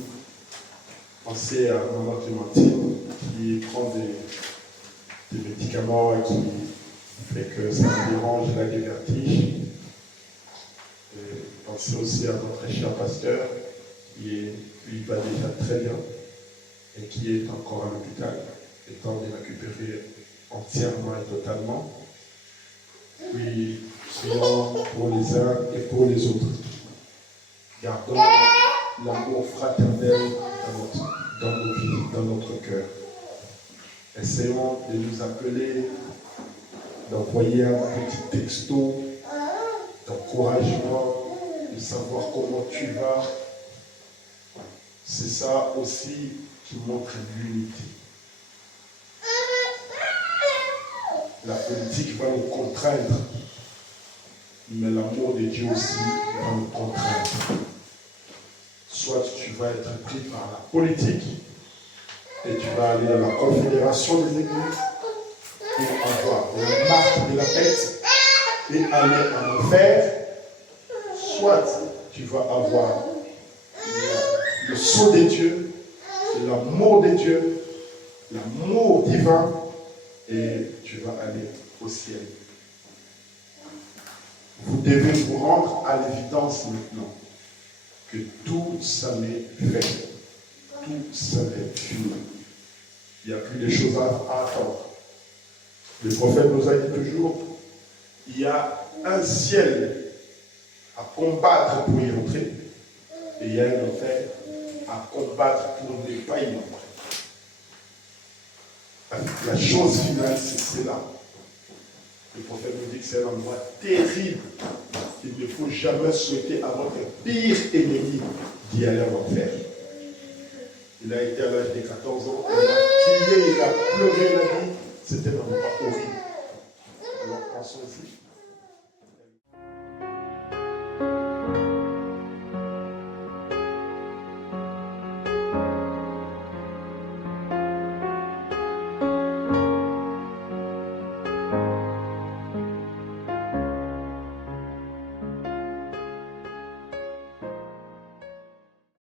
Pensez à Maman Clémentine qui prend des médicaments et qui fait que ça me dérange, elle a des vertiges. Et pensez aussi à notre cher pasteur qui va déjà très bien et qui est encore à l'hôpital, étant de récupérer entièrement et totalement. Puis prions pour les uns et pour les autres. Gardons l'amour fraternel dans nos vies, dans notre cœur. Essayons de nous appeler, d'envoyer un petit texto d'encouragement, de savoir comment tu vas. C'est ça aussi qui montre l'unité. La politique va nous contraindre, mais l'amour de Dieu aussi va nous contraindre. Soit tu vas être pris par la politique et tu vas aller à la confédération des églises pour avoir la marque de la bête et aller en enfer, soit tu vas avoir le sceau de Dieu, l'amour de Dieu, l'amour divin, et tu vas aller au ciel. Vous devez vous rendre à l'évidence maintenant que tout ça m'est fait, tout ça m'est fini. Il n'y a plus de choses à attendre. Le prophète nous a dit toujours, il y a un ciel à combattre pour y entrer, et il y a un enfer à combattre pour ne pas y entrer. La chose finale, c'est cela. Le prophète nous dit que c'est un endroit terrible, qu'il ne faut jamais souhaiter à votre pire ennemi d'y aller en enfer. Il a été à l'âge de 14 ans, il a crié, il a pleuré la nuit. C'était un endroit horrible. Alors pensons-y.